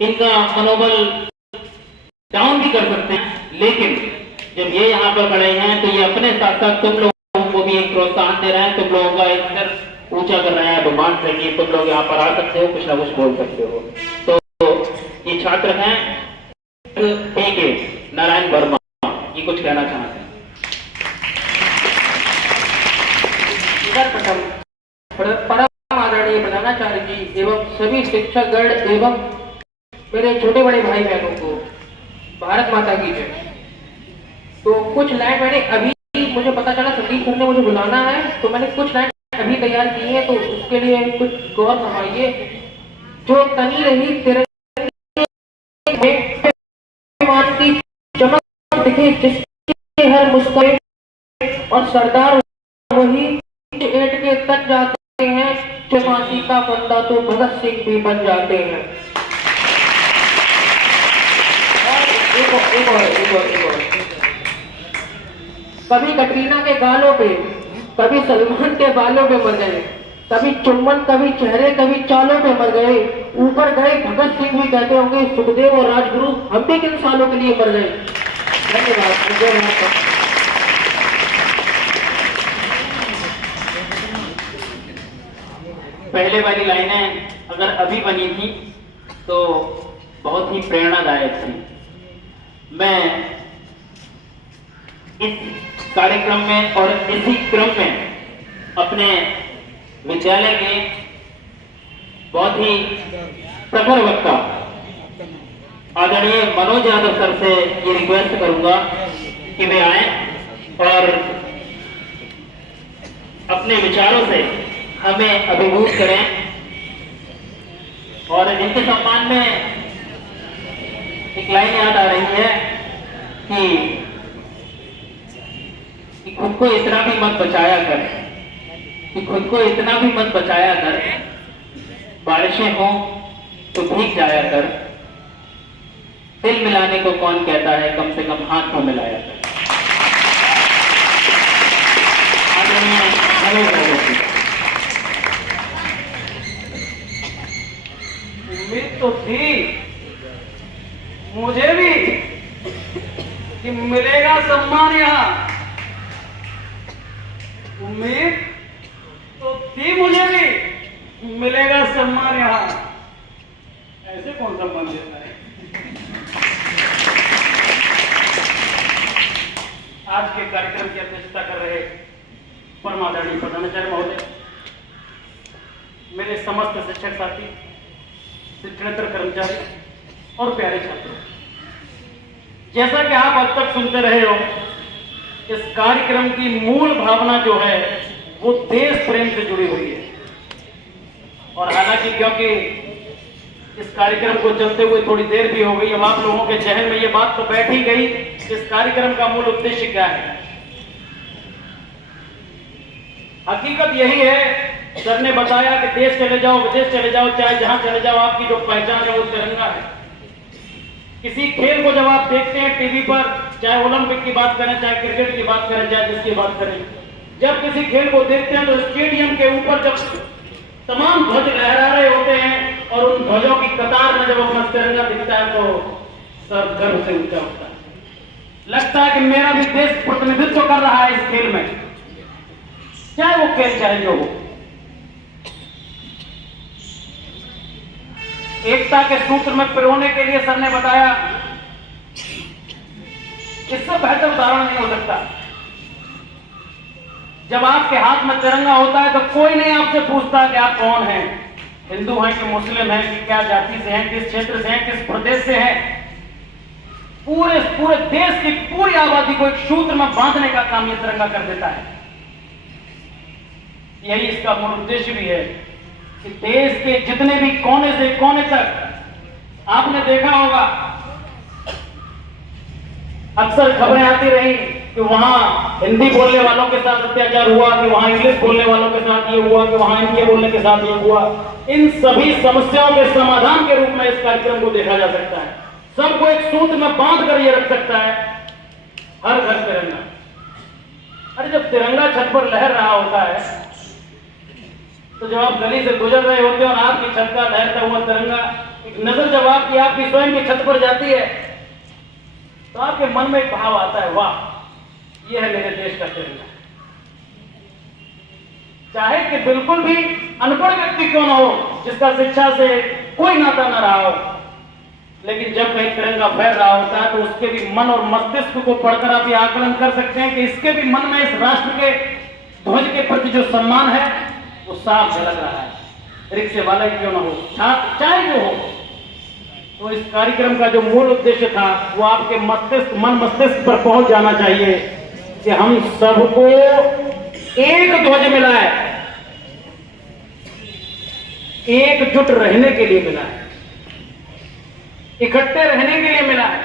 इनका मनोबल डाउन भी कर सकते हैं, लेकिन जब ये यहाँ पर खड़े हैं तो ये अपने साथ साथ तुम लोगों को भी एक प्रोत्साहन दे रहे हैं, तुम लोगों का एक स्तर ऊंचा कर रहे हैं, डिमांड है कि तुम लोग यहाँ पर आ सकते हो, कुछ ना कुछ बोल सकते हो। तो ये छात्र हैं के नारायण वर्मा, ये कुछ कहना चाहते हैं। परम आदरणीय प्रधानाचार्य जी एवं सभी शिक्षकगण एवं मेरे छोटे बड़े भाई बहनों को भारत माता की जय। तो कुछ लाइन मैंने अभी, मुझे पता चला संदीप सर ने मुझे बुलाना है, तो मैंने कुछ लाइन अभी तैयार की है, तो उसके लिए कुछ गौर फरमाइए। जो तनी रही तिरंगे में मान की चमक दिखे, जिसके हर मुस्कान और सरदार वही एट के तक जाते हैं, जो फांसी का फंदा तो भगत सिंह भी बन जाते हैं। एक और। कभी कटरीना के गालों पे, कभी सलमान के बालों पे मर गए, कभी चुम्बन, कभी चेहरे, कभी चालों पे मर गए। ऊपर गए भगत सिंह भी कहते होंगे, सुखदेव और राजगुरु हम भी किन सालों के लिए मर गए। धन्यवाद। पहले वाली लाइनें अगर अभी बनी थी तो बहुत ही प्रेरणादायक थी। मैं इस कार्यक्रम में और इसी क्रम में अपने विद्यालय के बहुत ही प्रखर वक्ता आदरणीय मनोज यादव सर से ये रिक्वेस्ट करूंगा कि वे आए और अपने विचारों से हमें अभिभूत करें। और इनके सम्मान में एक लाइन याद आ रही है कि खुद को इतना भी मत बचाया कर, कि खुद को इतना भी मत बचाया कर, बारिशें हो तो भीग जाया कर, दिल मिलाने को कौन कहता है, कम से कम हाथ तो मिलाया कर। उम्मीद तो थी मुझे भी कि मिलेगा सम्मान यहाँ, उम्मीद तो थी मुझे भी मिलेगा सम्मान यहाँ। ऐसे कौन सम्मान देता है? आज के कार्यक्रम की अध्यक्षता कर रहे परम आदरणीय प्रधानाचार्य महोदय, मेरे समस्त शिक्षक साथी, शिक्षणेतर कर्मचारी और प्यारे छात्रों, जैसा कि आप अब तक सुनते रहे हो, इस कार्यक्रम की मूल भावना जो है वो देश प्रेम से जुड़ी हुई है। और हालांकि क्योंकि इस कार्यक्रम को चलते हुए थोड़ी देर भी हो गई, अब आप लोगों के जहन में ये बात तो बैठ ही गई कि इस कार्यक्रम का मूल उद्देश्य क्या है। हकीकत यही है, सर ने बताया कि देश चले जाओ, विदेश चले जाओ, चाहे जहां चले जाओ, आपकी जो पहचान है वो तिरंगा है। किसी खेल को जब आप देखते हैं टीवी पर, चाहे ओलंपिक की बात करें, चाहे क्रिकेट की बात करें, चाहे जिसकी बात करें, जब किसी खेल को देखते हैं तो स्टेडियम के ऊपर जब तमाम ध्वज लहरा रहे होते हैं और उन ध्वजों की कतार में जब अपना तिरंगा दिखता है तो सर गर्व से ऊंचा होता है। लगता है कि मेरा भी देश प्रतिनिधित्व कर रहा है इस खेल में, चाहे वो खेल चाहे जो हो। एकता के सूत्र में पिरोने के लिए सर ने बताया, इससे बेहतर उदाहरण नहीं हो सकता। जब आपके हाथ में तिरंगा होता है तो कोई नहीं आपसे पूछता कि आप कौन हैं, हिंदू हैं कि मुस्लिम हैं कि क्या जाति से हैं, किस क्षेत्र से हैं, किस प्रदेश से हैं। पूरे देश की पूरी आबादी को एक सूत्र में बांधने का काम यह तिरंगा कर देता है। यही इसका मूल उद्देश्य भी है कि देश के जितने भी कोने से कोने तक, आपने देखा होगा अक्सर खबरें आती रही कि वहां हिंदी बोलने वालों के साथ अत्याचार हुआ, कि वहां इंग्लिश बोलने वालों के साथ ये हुआ, कि वहां इनके बोलने के साथ ये हुआ। इन सभी समस्याओं के समाधान के रूप में इस कार्यक्रम को देखा जा सकता है। सबको एक सूत्र में बांध कर ये रख सकता है, हर घर तिरंगा। अरे जब तिरंगा छत पर लहर रहा होता है तो जब आप गली से गुजर रहे होते हैं और आपकी छत का लहरता हुआ तिरंगा, एक नजर जब आपकी स्वयं की छत पर जाती है तो आपके मन में एक भाव आता है, वाह ये है मेरे देश का तिरंगा। चाहे कि बिल्कुल भी अनपढ़ व्यक्ति क्यों ना हो, जिसका शिक्षा से कोई नाता ना रहा हो, लेकिन जब कहीं तिरंगा फहर रहा होता है तो उसके भी मन और मस्तिष्क को पढ़कर आप ये आकलन कर सकते हैं कि इसके भी मन में इस राष्ट्र के ध्वज के प्रति जो सम्मान है वो साफ झलक रहा है। रिक्शे वाला ही क्यों ना हो, छात्र चाहे जो हो, तो इस कार्यक्रम का जो मूल उद्देश्य था वो आपके मस्तिष्क मन मस्तिष्क पर पहुंच जाना चाहिए कि हम सबको एक ध्वज मिला है, एकजुट रहने के लिए मिला है, इकट्ठे रहने के लिए मिला है।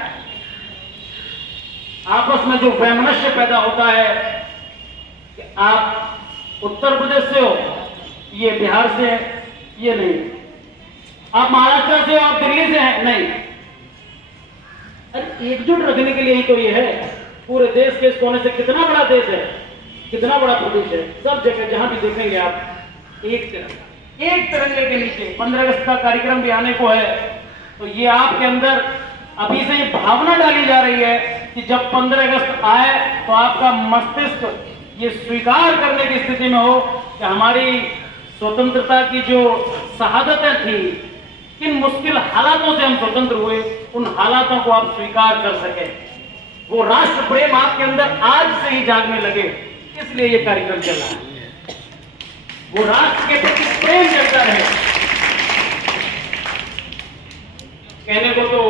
आपस में जो वैमनस्य पैदा होता है कि आप उत्तर प्रदेश से हो, ये बिहार से है, ये नहीं, आप महाराष्ट्र से हो, आप दिल्ली से हैं, नहीं। अरे एकजुट रखने के लिए ही तो ये है। पूरे देश के इस कोने से कितना बड़ा देश है, कितना बड़ा प्रदेश है, सब जगह जहां भी देखेंगे आप एक तिरंगे के नीचे 15 अगस्त का कार्यक्रम भी आने को है। तो ये आपके अंदर अभी से ये भावना डाली जा रही है कि जब 15 अगस्त आए तो आपका मस्तिष्क ये स्वीकार करने की स्थिति में हो कि हमारी स्वतंत्रता की जो शहादतें थी, किन मुश्किल हालातों से हम स्वतंत्र हुए, उन हालातों को आप स्वीकार कर सके। वो राष्ट्र प्रेम आपके अंदर आज से ही जागने लगे, इसलिए ये कार्यक्रम चल रहा है। वो राष्ट्र के प्रति प्रेम जगता रहे। कहने को तो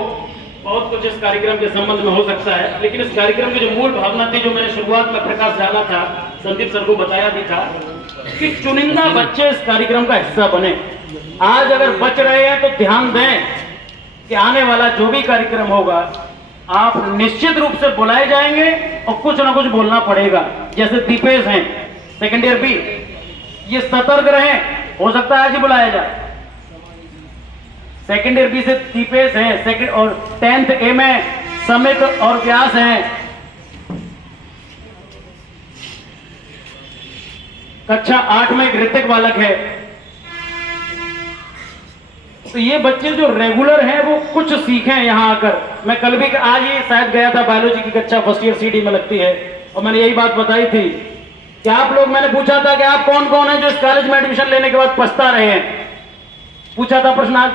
बहुत कुछ इस कार्यक्रम के संबंध में हो सकता है, लेकिन इस कार्यक्रम की जो मूल भावना थी, जो मैंने शुरुआत में प्रकाश डाला था, संदीप सर को बताया भी था कि चुनिंदा बच्चे इस कार्यक्रम का हिस्सा बने। आज अगर बच रहे हैं तो ध्यान दें कि आने वाला जो भी कार्यक्रम होगा आप निश्चित रूप से बुलाए जाएंगे और कुछ ना कुछ बोलना पड़ेगा। जैसे दीपेश हैं सेकेंड ईयर बी, ये सतर्क रहें, हो सकता है आज ही बुलाया जाए। सेकेंड ईयर बी से दीपेश हैं, सेकेंड और 10th ए में समित और व्यास हैं। कक्षा 8 में एक ऋतिक बालक है। तो ये बच्चे जो रेगुलर हैं वो कुछ सीखें यहाँ आकर। मैं कल भी आज ही शायद गया था, बायोलॉजी की कक्षा फर्स्ट ईयर सीडी में लगती है, और मैंने यही बात बताई थी कि आप लोग, मैंने पूछा था कि आप कौन कौन है जो इस कॉलेज में एडमिशन लेने के बाद पछता रहे हैं, पूछा था प्रश्न, आज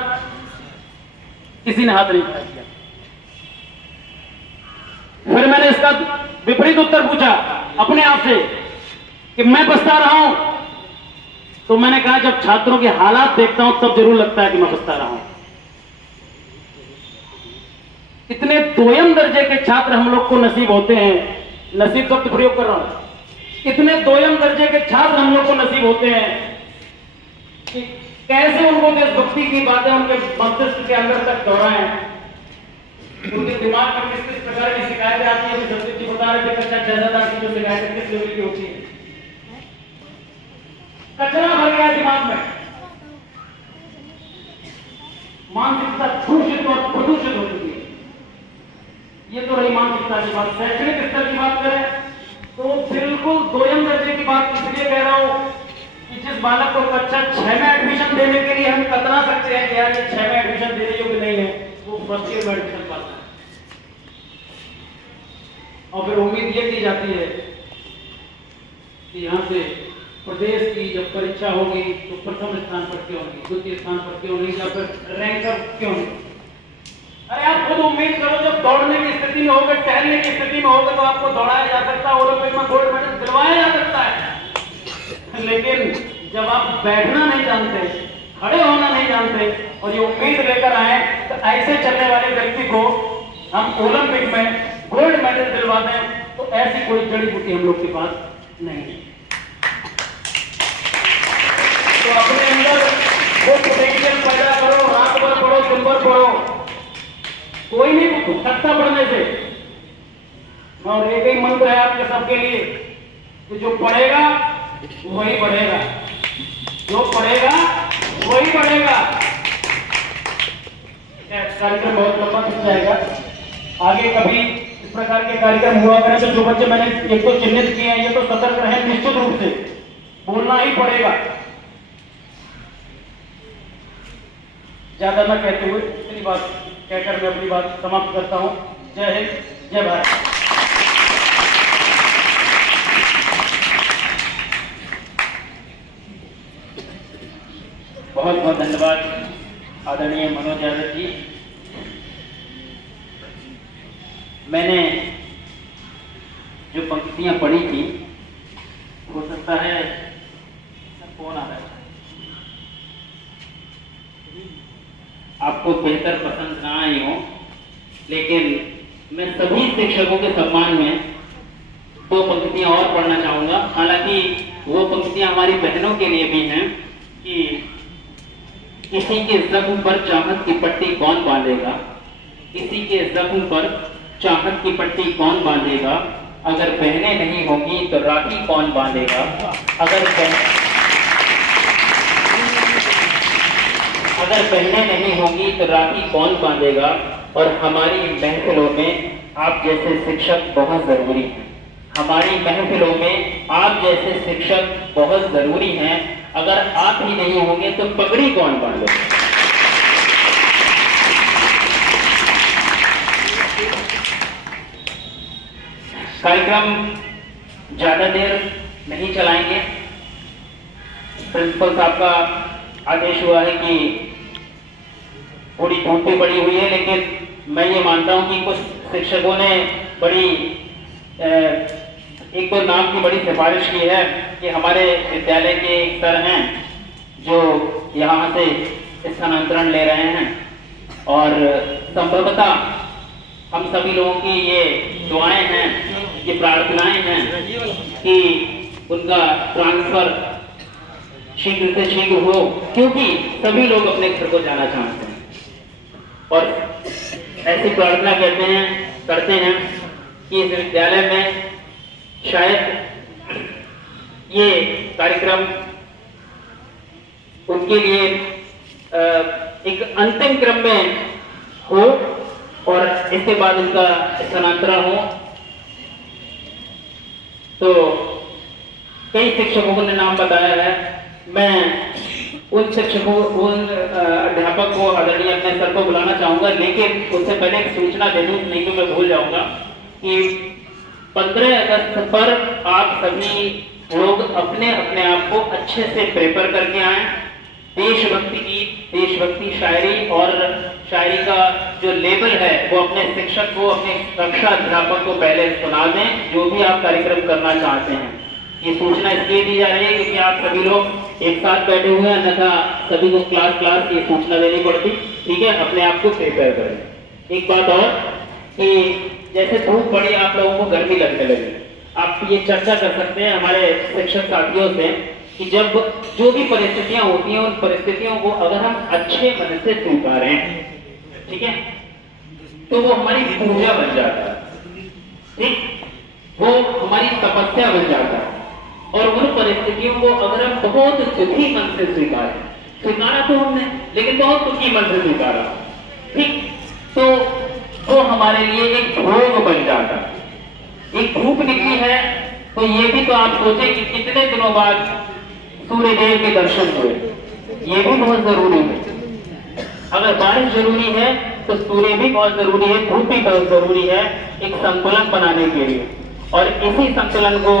किसी ने हाथ नहीं उठाया। फिर मैंने इसका विपरीत उत्तर पूछा अपने आप से कि मैं पछता रहा हूं, तो मैंने कहा जब छात्रों के हालात देखता हूं तब जरूर लगता है कि मैं पछता रहा हूं। इतने दोयम दर्जे के छात्र हम लोग को नसीब होते हैं, नसीब शब्द प्रयोग कर रहा हूं, इतने दोयम दर्जे के छात्र हम लोग को नसीब होते हैं कि कैसे उनको देशभक्ति की बातें उनके मस्तिष्क के अंदर तक दोहराएं, उनके दिमाग में किस किस प्रकार की शिकायतें आती है। संदीप जी बता रहे थे कक्षा 6 की जो शिकायतें किस लेवल की होती है। कचरा भर गया दिमाग में, मानसिकता दूषित और प्रदूषित हो चुकी है। ये तो रही मानसिकता की बात। शैक्षणिक स्तर की बात करें तो बिल्कुल दोयम दर्जे की बात इसलिए कह रहा हूं कि जिस बालक को कक्षा 6 में एडमिशन देने के लिए हम कतरा सकते हैं कि यार ये 6 में एडमिशन देने योग्य नहीं है, वो फर्स्ट ईयर में एडमिशन पाता है। और फिर उम्मीद ये की जाती है कि यहाँ से प्रदेश की जब परीक्षा होगी तो प्रथम स्थान पर क्यों नहीं, द्वितीय स्थान पर क्यों नहीं, या फिर रैंकर क्यों नहीं। अरे आप खुद उम्मीद करो, जब दौड़ने की स्थिति में होगा, टहलने की स्थिति में होगा, तो आपको दौड़ाया जा सकता है, ओलंपिक में गोल्ड मेडल दिलवाया जा सकता है। लेकिन जब आप बैठना नहीं जानते, खड़े होना नहीं जानते और ये उम्मीद लेकर आए, तो ऐसे चलने वाले व्यक्ति को हम ओलंपिक में गोल्ड मेडल दिलवा दें, तो ऐसी कोई जड़ी बूटी हम लोग के पास नहीं है। तो अपने अंदर वो पोटेंशियल पैदा करो, रात भर पढ़ो, दिन भर पढ़ो, कोई नहीं थकता पढ़ने से। और एक ही मंत्र है आपके सबके लिए कि जो पढ़ेगा वही बढ़ेगा, जो पढ़ेगा वही बढ़ेगा। कार्यक्रम बहुत लंबा चल जाएगा, आगे कभी इस प्रकार के कार्यक्रम हुआ करें तो जो बच्चे मैंने एक तो चिन्हित किए हैं, ये तो सतर्क रहे, निश्चित रूप से बोलना ही पड़ेगा। ज्यादा न कहते हुए इतनी बात कहकर मैं अपनी बात समाप्त करता हूं। जय हिंद, जय भारत। बहुत बहुत धन्यवाद आदरणीय मनोज यादव जी। मैंने जो पंक्तियां पढ़ी थी, हो सकता है कौन आ रहा है, आपको बेहतर पसंद ना आई हो, लेकिन मैं सभी शिक्षकों के सम्मान में 2 पंक्तियां और पढ़ना चाहूँगा। हालांकि वो पंक्तियां हमारी बहनों के लिए भी हैं कि किसी के जख्म पर चाहत की पट्टी कौन बांधेगा, किसी के जख्म पर चाहत की पट्टी कौन बांधेगा, अगर बहनें नहीं होंगी तो राखी कौन बांधेगा, अगर बहनें नहीं होंगी तो राखी कौन बांधेगा। और हमारी महफिलों में आप जैसे शिक्षक बहुत जरूरी हैं, हमारी महफिलों में आप जैसे शिक्षक बहुत जरूरी हैं। अगर आप ही नहीं होंगे तो पगड़ी कौन बांधेगा। कार्यक्रम ज्यादा देर नहीं चलाएंगे। प्रिंसिपल साहब का आदेश हुआ है कि थोड़ी धूप भी पड़ी हुई है, लेकिन मैं ये मानता हूं कि कुछ शिक्षकों ने बड़ी एक तो नाम की बड़ी सिफारिश की है कि हमारे विद्यालय के एक सर हैं जो यहाँ से स्थानांतरण ले रहे हैं, और संभवतः हम सभी लोगों की ये दुआएं हैं, ये प्रार्थनाएं हैं कि उनका ट्रांसफर शीघ्र से शीघ्र हो, क्योंकि सभी लोग अपने घर को जाना चाहते हैं और ऐसी प्रार्थना करते हैं कि इस विद्यालय में शायद ये कार्यक्रम उनके लिए एक अंतिम क्रम में हो और इसके बाद उनका स्थानांतरण हो। तो कई शिक्षकों ने नाम बताया है। मैं उन अध्यापक को, आदरणीय अपने सर को बुलाना चाहूंगा, लेकिन उससे पहले एक सूचना दे दूं, नहीं तो मैं भूल जाऊंगा कि 15 अगस्त पर आप सभी लोग अपने अपने आप को अच्छे से प्रिपेयर करके आए। देशभक्ति गीत, देशभक्ति शायरी और शायरी का जो लेवल है वो अपने शिक्षक को, अपने कक्षा अध्यापक को पहले सुना दें, जो भी आप कार्यक्रम करना चाहते हैं। ये सूचना इसलिए दी जा रही है क्योंकि आप सभी लोग एक साथ बैठे हुए हैं, अन्यथा सभी को क्लास ये सूचना देनी पड़ती। ठीक है, अपने आप को प्रिपेयर करें। एक बात और कि जैसे धूप पड़ी, आप लोगों को गर्मी लगने लगी, आप ये चर्चा कर सकते हैं हमारे शिक्षक साथियों से कि जब जो भी परिस्थितियां होती हैं, उन परिस्थितियों को अगर हम अच्छे मन से स्वीकारें, ठीक है, तो वो हमारी पूजा बन जाता है, ठीक, वो हमारी तपस्या बन जाता है। और उन परिस्थितियों को अगर हम बहुत दुखी मन से स्वीकारा तो हमने, लेकिन बहुत दुखी मन से स्वीकारा, ठीक, तो वो हमारे लिए एक भोग बन जाता है। एक धूप निकली है तो ये भी तो आप सोचें कि कितने दिनों बाद सूर्य देव के दर्शन हुए, ये भी बहुत जरूरी है। अगर बारिश जरूरी है तो सूर्य भी बहुत जरूरी है, धूप भी बहुत जरूरी है एक संतुलन बनाने के लिए। और इसी संतुलन को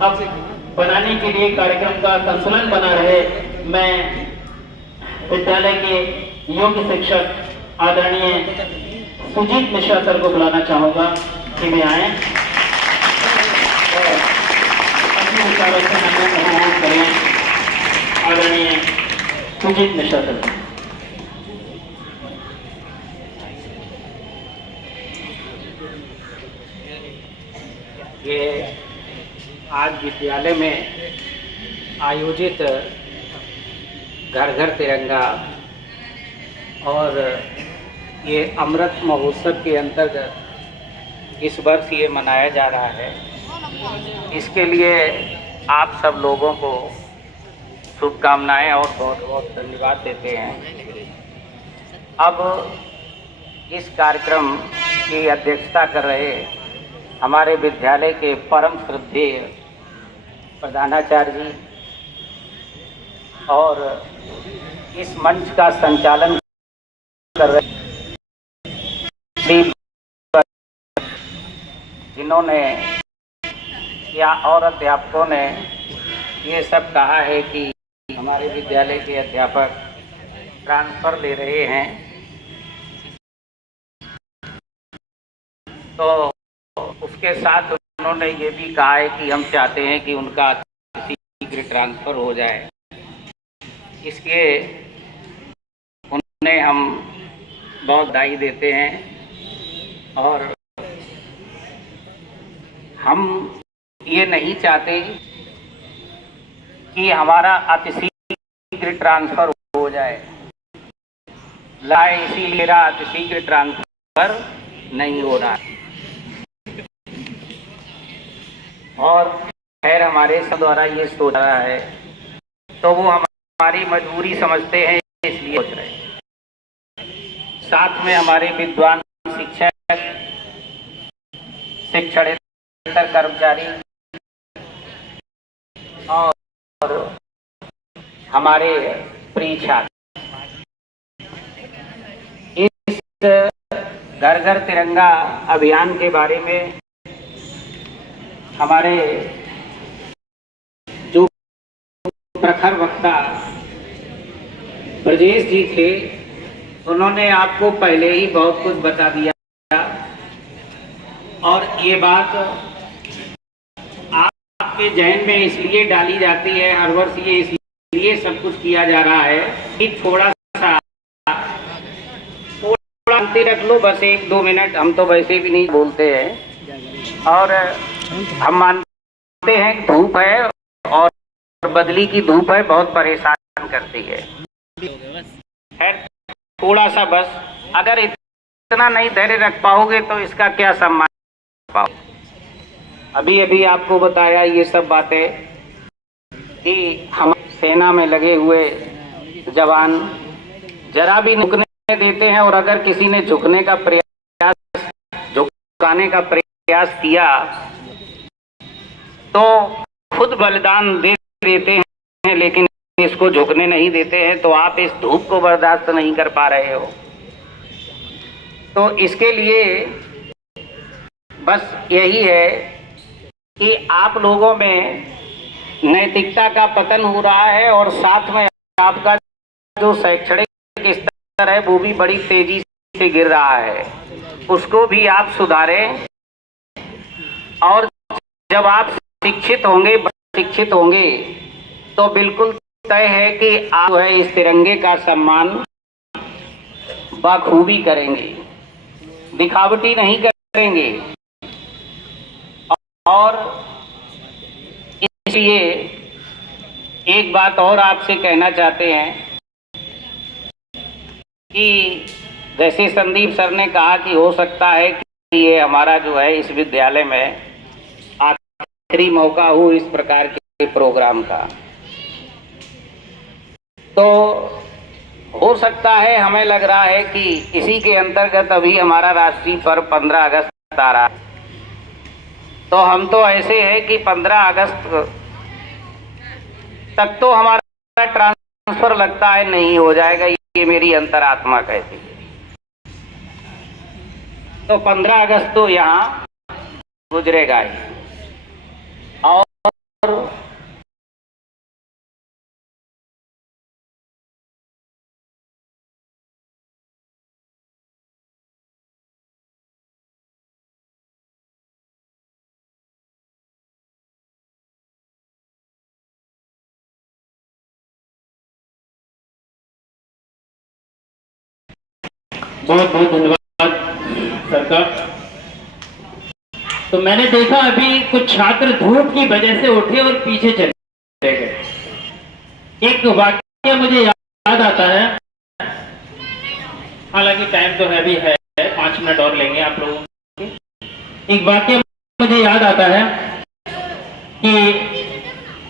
अब बनाने के लिए, कार्यक्रम का संतुलन बना रहे, मैं विद्यालय के योग्य शिक्षक आदरणीय सुजीत मिश्रा सर को बुलाना चाहूंगा कि वे आए और अपने विचारों से अनुमोदन करें। आदरणीय सुजीत मिश्रा सर। ये आज विद्यालय में आयोजित घर घर तिरंगा और ये अमृत महोत्सव के अंतर्गत इस वर्ष ये मनाया जा रहा है। इसके लिए आप सब लोगों को शुभकामनाएं और बहुत बहुत धन्यवाद देते हैं। अब इस कार्यक्रम की अध्यक्षता कर रहे हमारे विद्यालय के परम श्रद्धेय प्रधानाचार्य जी और इस मंच का संचालन कर रहे जिन्होंने या और अध्यापकों ने ये सब कहा है कि हमारे विद्यालय के अध्यापक ट्रांसफर ले रहे हैं, तो उसके साथ उन्होंने ये भी कहा है कि हम चाहते हैं कि उनका शीघ्र ट्रांसफर हो जाए। इसके उन्होंने उन्हें हम बहुत बधाई देते हैं और हम ये नहीं चाहते कि हमारा अतिशीघ्र ट्रांसफ़र हो जाए, इसीलिए मेरा अतिशीघ्र ट्रांसफ़र नहीं हो रहा है। और खैर हमारे सब द्वारा ये सोच रहा है तो वो हमारी मजबूरी समझते हैं, इसलिए सोच रहे हैं। साथ में हमारे विद्वान शिक्षक, शिक्षणेतर कर्मचारी और हमारे प्रिय छात्र इस घर घर तिरंगा अभियान के बारे में हमारे जो प्रखर वक्ता ब्रजेश जी थे, उन्होंने आपको पहले ही बहुत कुछ बता दिया और ये बात आपके जहन में इसलिए डाली जाती है, हर वर्ष ये इसलिए सब कुछ किया जा रहा है कि थोड़ा शांति रख लो, बस 1-2 मिनट। हम तो वैसे भी नहीं बोलते हैं और हम मानते हैं धूप है और बदली की धूप है, बहुत परेशान करती है। थोड़ा सा बस, अगर इतना नहीं धैर्य रख पाओगे तो इसका क्या सम्मान पाओ। अभी अभी आपको बताया ये सब बातें कि हम सेना में लगे हुए जवान जरा भी झुकने देते हैं और अगर किसी ने झुकने का प्रयास, झुकाने का प्रयास किया तो खुद बलिदान दे देते हैं, लेकिन इसको झुकने नहीं देते हैं। तो आप इस धूप को बर्दाश्त नहीं कर पा रहे हो, तो इसके लिए बस यही है कि आप लोगों में नैतिकता का पतन हो रहा है और साथ में आपका जो शैक्षणिक स्तर है वो भी बड़ी तेजी से गिर रहा है, उसको भी आप सुधारें। और जब आप शिक्षित होंगे तो बिल्कुल तय है कि आप जो है इस तिरंगे का सम्मान बखूबी करेंगे, दिखावटी नहीं करेंगे। और इसलिए एक बात और आपसे कहना चाहते हैं कि जैसे संदीप सर ने कहा कि हो सकता है कि ये हमारा जो है इस विद्यालय में आखिरी मौका हो इस प्रकार के प्रोग्राम का, तो हो सकता है, हमें लग रहा है कि इसी के अंतर्गत अभी हमारा राष्ट्रीय पर्व 15 अगस्त आ रहा है। तो हम तो ऐसे हैं कि 15 अगस्त तक तो हमारा ट्रांसफर लगता है नहीं हो जाएगा, ये मेरी अंतरात्मा कहती है। तो 15 अगस्त तो यहाँ गुजरेगा ही। और बहुत बहुत धन्यवाद सर का। तो मैंने देखा अभी कुछ छात्र धूप की वजह से उठे और पीछे चले गए। एक वाक्य मुझे याद आता है, हालांकि टाइम तो है भी है, 5 मिनट और लेंगे आप लोगों के। एक वाक्य मुझे याद आता है कि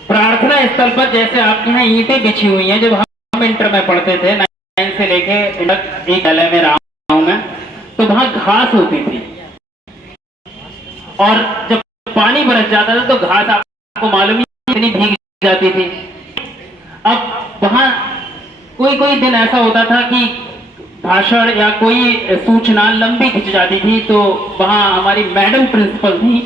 प्रार्थना स्थल पर जैसे आपके यहाँ ईंटें बिछी हुई हैं, जब हम इंटर में पढ़ते थे 9 से लेके एक विद्यालय में रहा हूं मैं, तो वहां घास होती थी और जब पानी बरस जाता था तो घास आपको मालूम ही इतनी भीग जाती थी। अब वहां कोई दिन ऐसा होता था कि भाषण या कोई सूचना लंबी खिंच जाती थी, तो वहां हमारी मैडम प्रिंसिपल थी,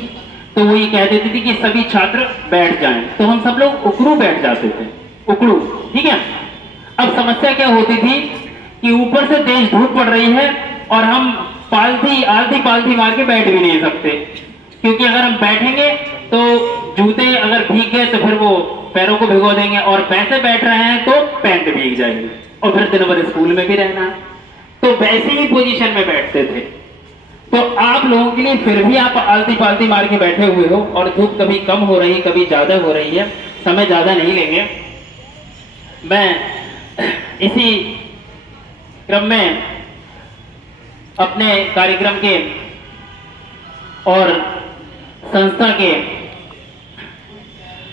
तो वो ये कह देती थी कि सभी छात्र बैठ जाएं। तो हम सब लोग उकड़ू बैठ जाते थे, उकड़ू, ठीक है। अब समस्या क्या होती थी कि ऊपर से तेज धूप पड़ रही है और हम आधी पालथी मार के बैठ भी नहीं सकते, क्योंकि अगर हम बैठेंगे तो जूते अगर भीग गए तो फिर वो पैरों को भिगो देंगे, और वैसे बैठ रहे हैं तो पैंट भीग जाएगी, और फिर दिन भर स्कूल में भी रहना है। तो वैसी ही पोजीशन में बैठते थे। तो आप लोगों के लिए फिर भी आप आलती पालती मार के बैठे हुए हो, और धूप कभी कम हो रही कभी ज्यादा हो रही है, समय ज्यादा नहीं लेंगे। मैं इसी क्रम में अपने कार्यक्रम के और संस्था के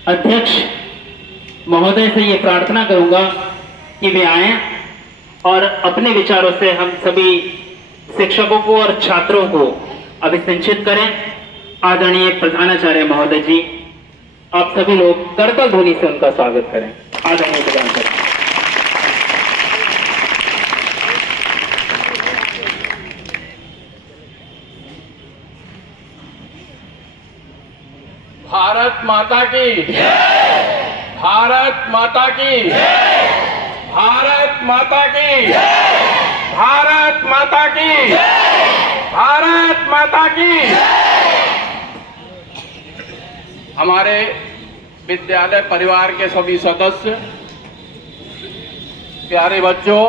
अध्यक्ष महोदय से ये प्रार्थना करूंगा कि वे आएं और अपने विचारों से हम सभी शिक्षकों को और छात्रों को अभिसिंचित करें। आदरणीय प्रधानाचार्य महोदय जी, आप सभी लोग करतल ध्वनि से उनका स्वागत करें। आदरणीय प्रधानाचार्य। भारत माता की, भारत माता की, भारत माता की, भारत माता की, भारत माता की। हमारे विद्यालय परिवार के सभी सदस्य, प्यारे बच्चों,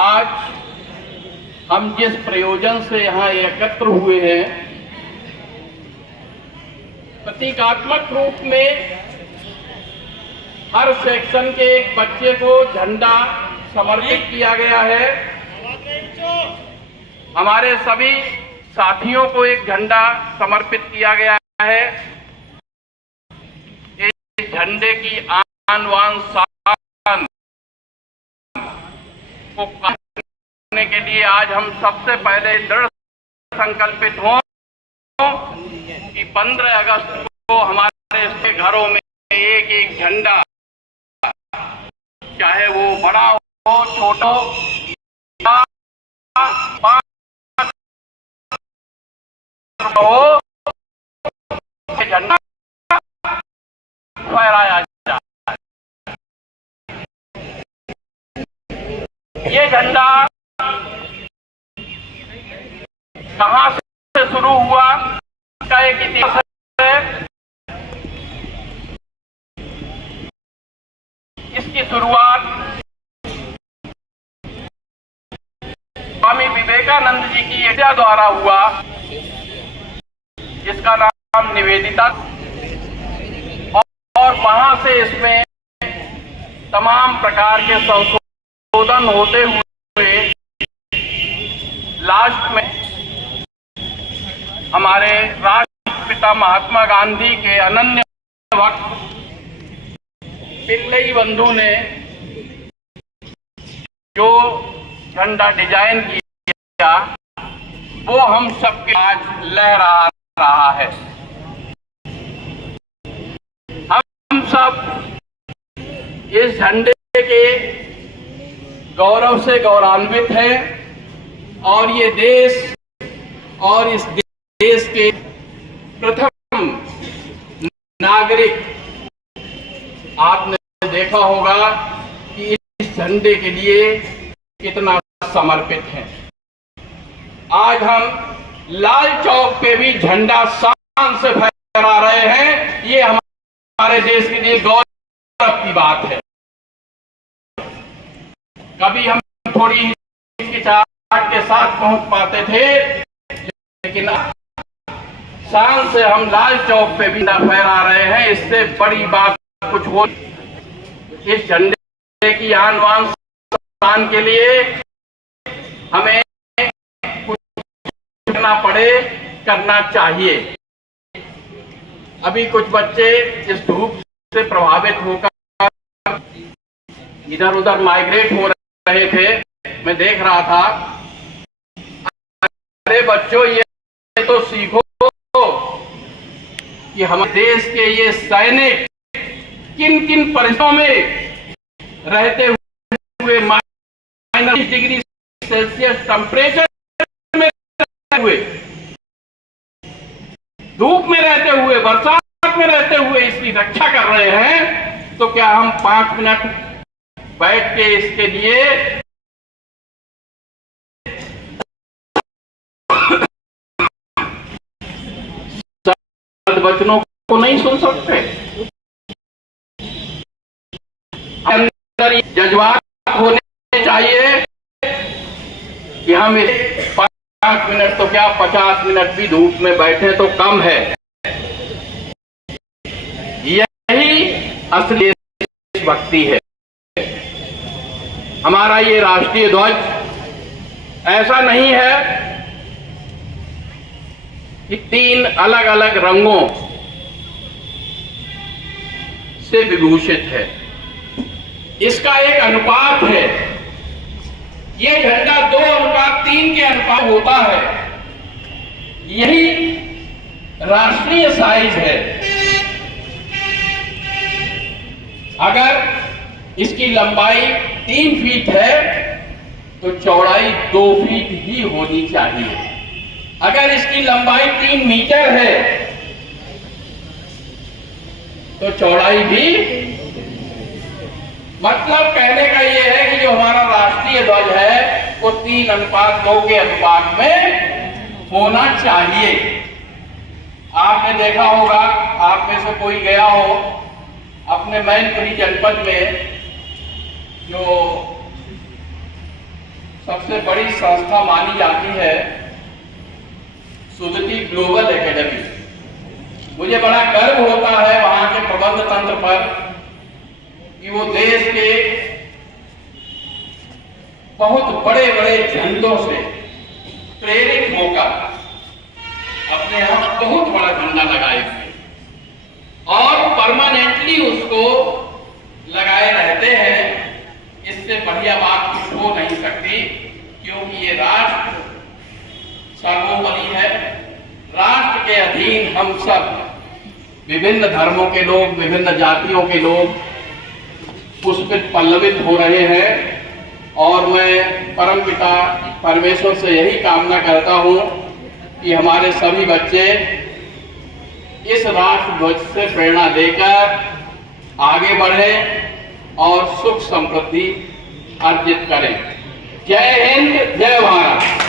आज हम जिस प्रयोजन से यहाँ एकत्र हुए हैं, प्रतीकात्मक रूप में हर सेक्शन के एक बच्चे को झंडा समर्पित किया गया है। हमारे सभी साथियों को एक झंडा समर्पित किया गया है। इस झंडे की आन बान शान को करने के लिए आज हम सबसे पहले दृढ़ संकल्पित हों कि 15 अगस्त को हमारे घरों में एक एक झंडा, चाहे वो बड़ा हो छोटा हो, झंडा फहराया जाए। ये झंडा कहां से शुरू हुआ का एक इतिहास है। इसकी शुरुआत स्वामी विवेकानंद जी की विद्या द्वारा हुआ, जिसका नाम निवेदिता, और वहां से इसमें तमाम प्रकार के संशोधन होते हुए लास्ट में हमारे राष्ट्रपिता महात्मा गांधी के अनन्य भक्त पिल्लई बंधु ने जो झंडा डिजाइन किया, वो हम सबके आज लहरा रहा है। हम सब इस झंडे के गौरव से गौरवान्वित हैं, और ये देश और इस देश के प्रथम नागरिक, आपने देखा होगा कि इस झंडे के लिए कितना समर्पित है। आज हम लाल चौक पे भी झंडा शान से फहरा रहे हैं। ये हमारे देश के लिए गौरव की बात है। कभी हम थोड़ी हिचकिचाहट के साथ पहुंच पाते थे, लेकिन शान से हम लाल चौक पे भी झंडा फहरा रहे हैं। इससे बड़ी बात कुछ हो। इस झंडे की आन बान शान के लिए हमें कुछ करना पड़े, करना चाहिए। अभी कुछ बच्चे इस धूप से प्रभावित होकर इधर उधर माइग्रेट हो रहे थे। मैं देख रहा था, अरे बच्चों, ये तो सीखो कि हमारे देश के ये सैनिक किन किन परिस्थितियों में रहते हुए -डिग्री सेल्सियस टेम्परेचर में रहते हुए, धूप में रहते हुए, बरसात में रहते हुए इसकी रक्षा कर रहे हैं। तो क्या हम 5 मिनट बैठ के इसके लिए वचनों को नहीं सुन सकते? अंदर जज्बात होने चाहिए कि हम 5 मिनट तो क्या 50 मिनट भी धूप में बैठे तो कम है। यही असली देशभक्ति है। हमारा ये राष्ट्रीय ध्वज ऐसा नहीं है कि 3 अलग अलग रंगों से विभूषित है। इसका एक अनुपात है। ये झंडा 2:3 के अनुपात होता है। यही राष्ट्रीय साइज है। अगर इसकी लंबाई 3 फीट है तो चौड़ाई 2 फीट ही होनी चाहिए। अगर इसकी लंबाई 3 मीटर है तो चौड़ाई भी, मतलब कहने का यह है कि जो हमारा राष्ट्रीय ध्वज है वो 3:2 के अनुपात में होना चाहिए। आपने देखा होगा, आप में से कोई गया हो अपने मैनपुरी जनपद में, जो सबसे बड़ी संस्था मानी जाती है सुदति ग्लोबल एकेडमी। मुझे बड़ा गर्व होता है वहां के प्रबंध तंत्र पर कि वो देश के बहुत बड़े बड़े झंडों से प्रेरित होकर अपने यहां बहुत बड़ा झंडा लगाए हुए और परमानेंटली उसको लगाए रहते हैं। इससे बढ़िया बात कुछ हो नहीं सकती, क्योंकि ये राष्ट्र सर्वोपरि है। राष्ट्र के अधीन हम सब विभिन्न धर्मों के लोग, विभिन्न जातियों के लोग पुष्पित पल्लवित हो रहे हैं। और मैं परमपिता परमेश्वर से यही कामना करता हूं कि हमारे सभी बच्चे इस राष्ट्र ध्वज से प्रेरणा लेकर आगे बढ़ें और सुख समृद्धि अर्जित करें। जय हिंद, जय भारत।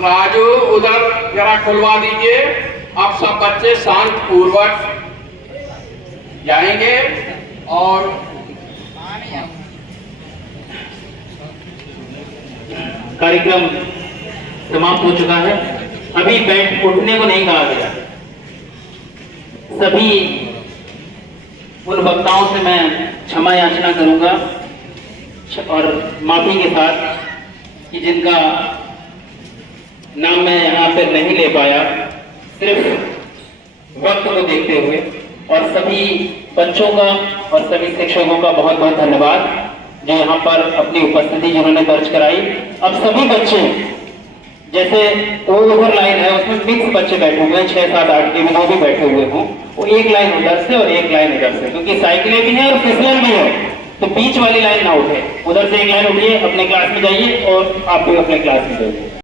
राजू उधर जरा खुलवा दीजिए। अब सब बच्चे शांत पूर्वक जाएंगे और कार्यक्रम समाप्त हो चुका है। अभी बैठ उठने को नहीं कहा गया। सभी उन वक्ताओं से मैं क्षमा याचना करूंगा और माफी के साथ कि जिनका नाम मैं यहाँ पे नहीं ले पाया, सिर्फ वक्त को देखते हुए। और सभी बच्चों का और सभी शिक्षकों का बहुत बहुत धन्यवाद जो यहाँ पर अपनी उपस्थिति जिन्होंने दर्ज कराई। अब सभी बच्चे, जैसे ओवर लाइन है उसमें मिक्स बच्चे बैठे हुए हैं, 6, 7, 8 के वो भी बैठे हुए हों, वो एक लाइन उधर से और एक लाइन इधर से, क्योंकि साइकिलें भी हैं और फिसलन भी है, तो बीच वाली लाइन ना उठे। उधर से एक लाइन उठिए, अपने क्लास में जाइए और आप भी अपने क्लास में जाइए।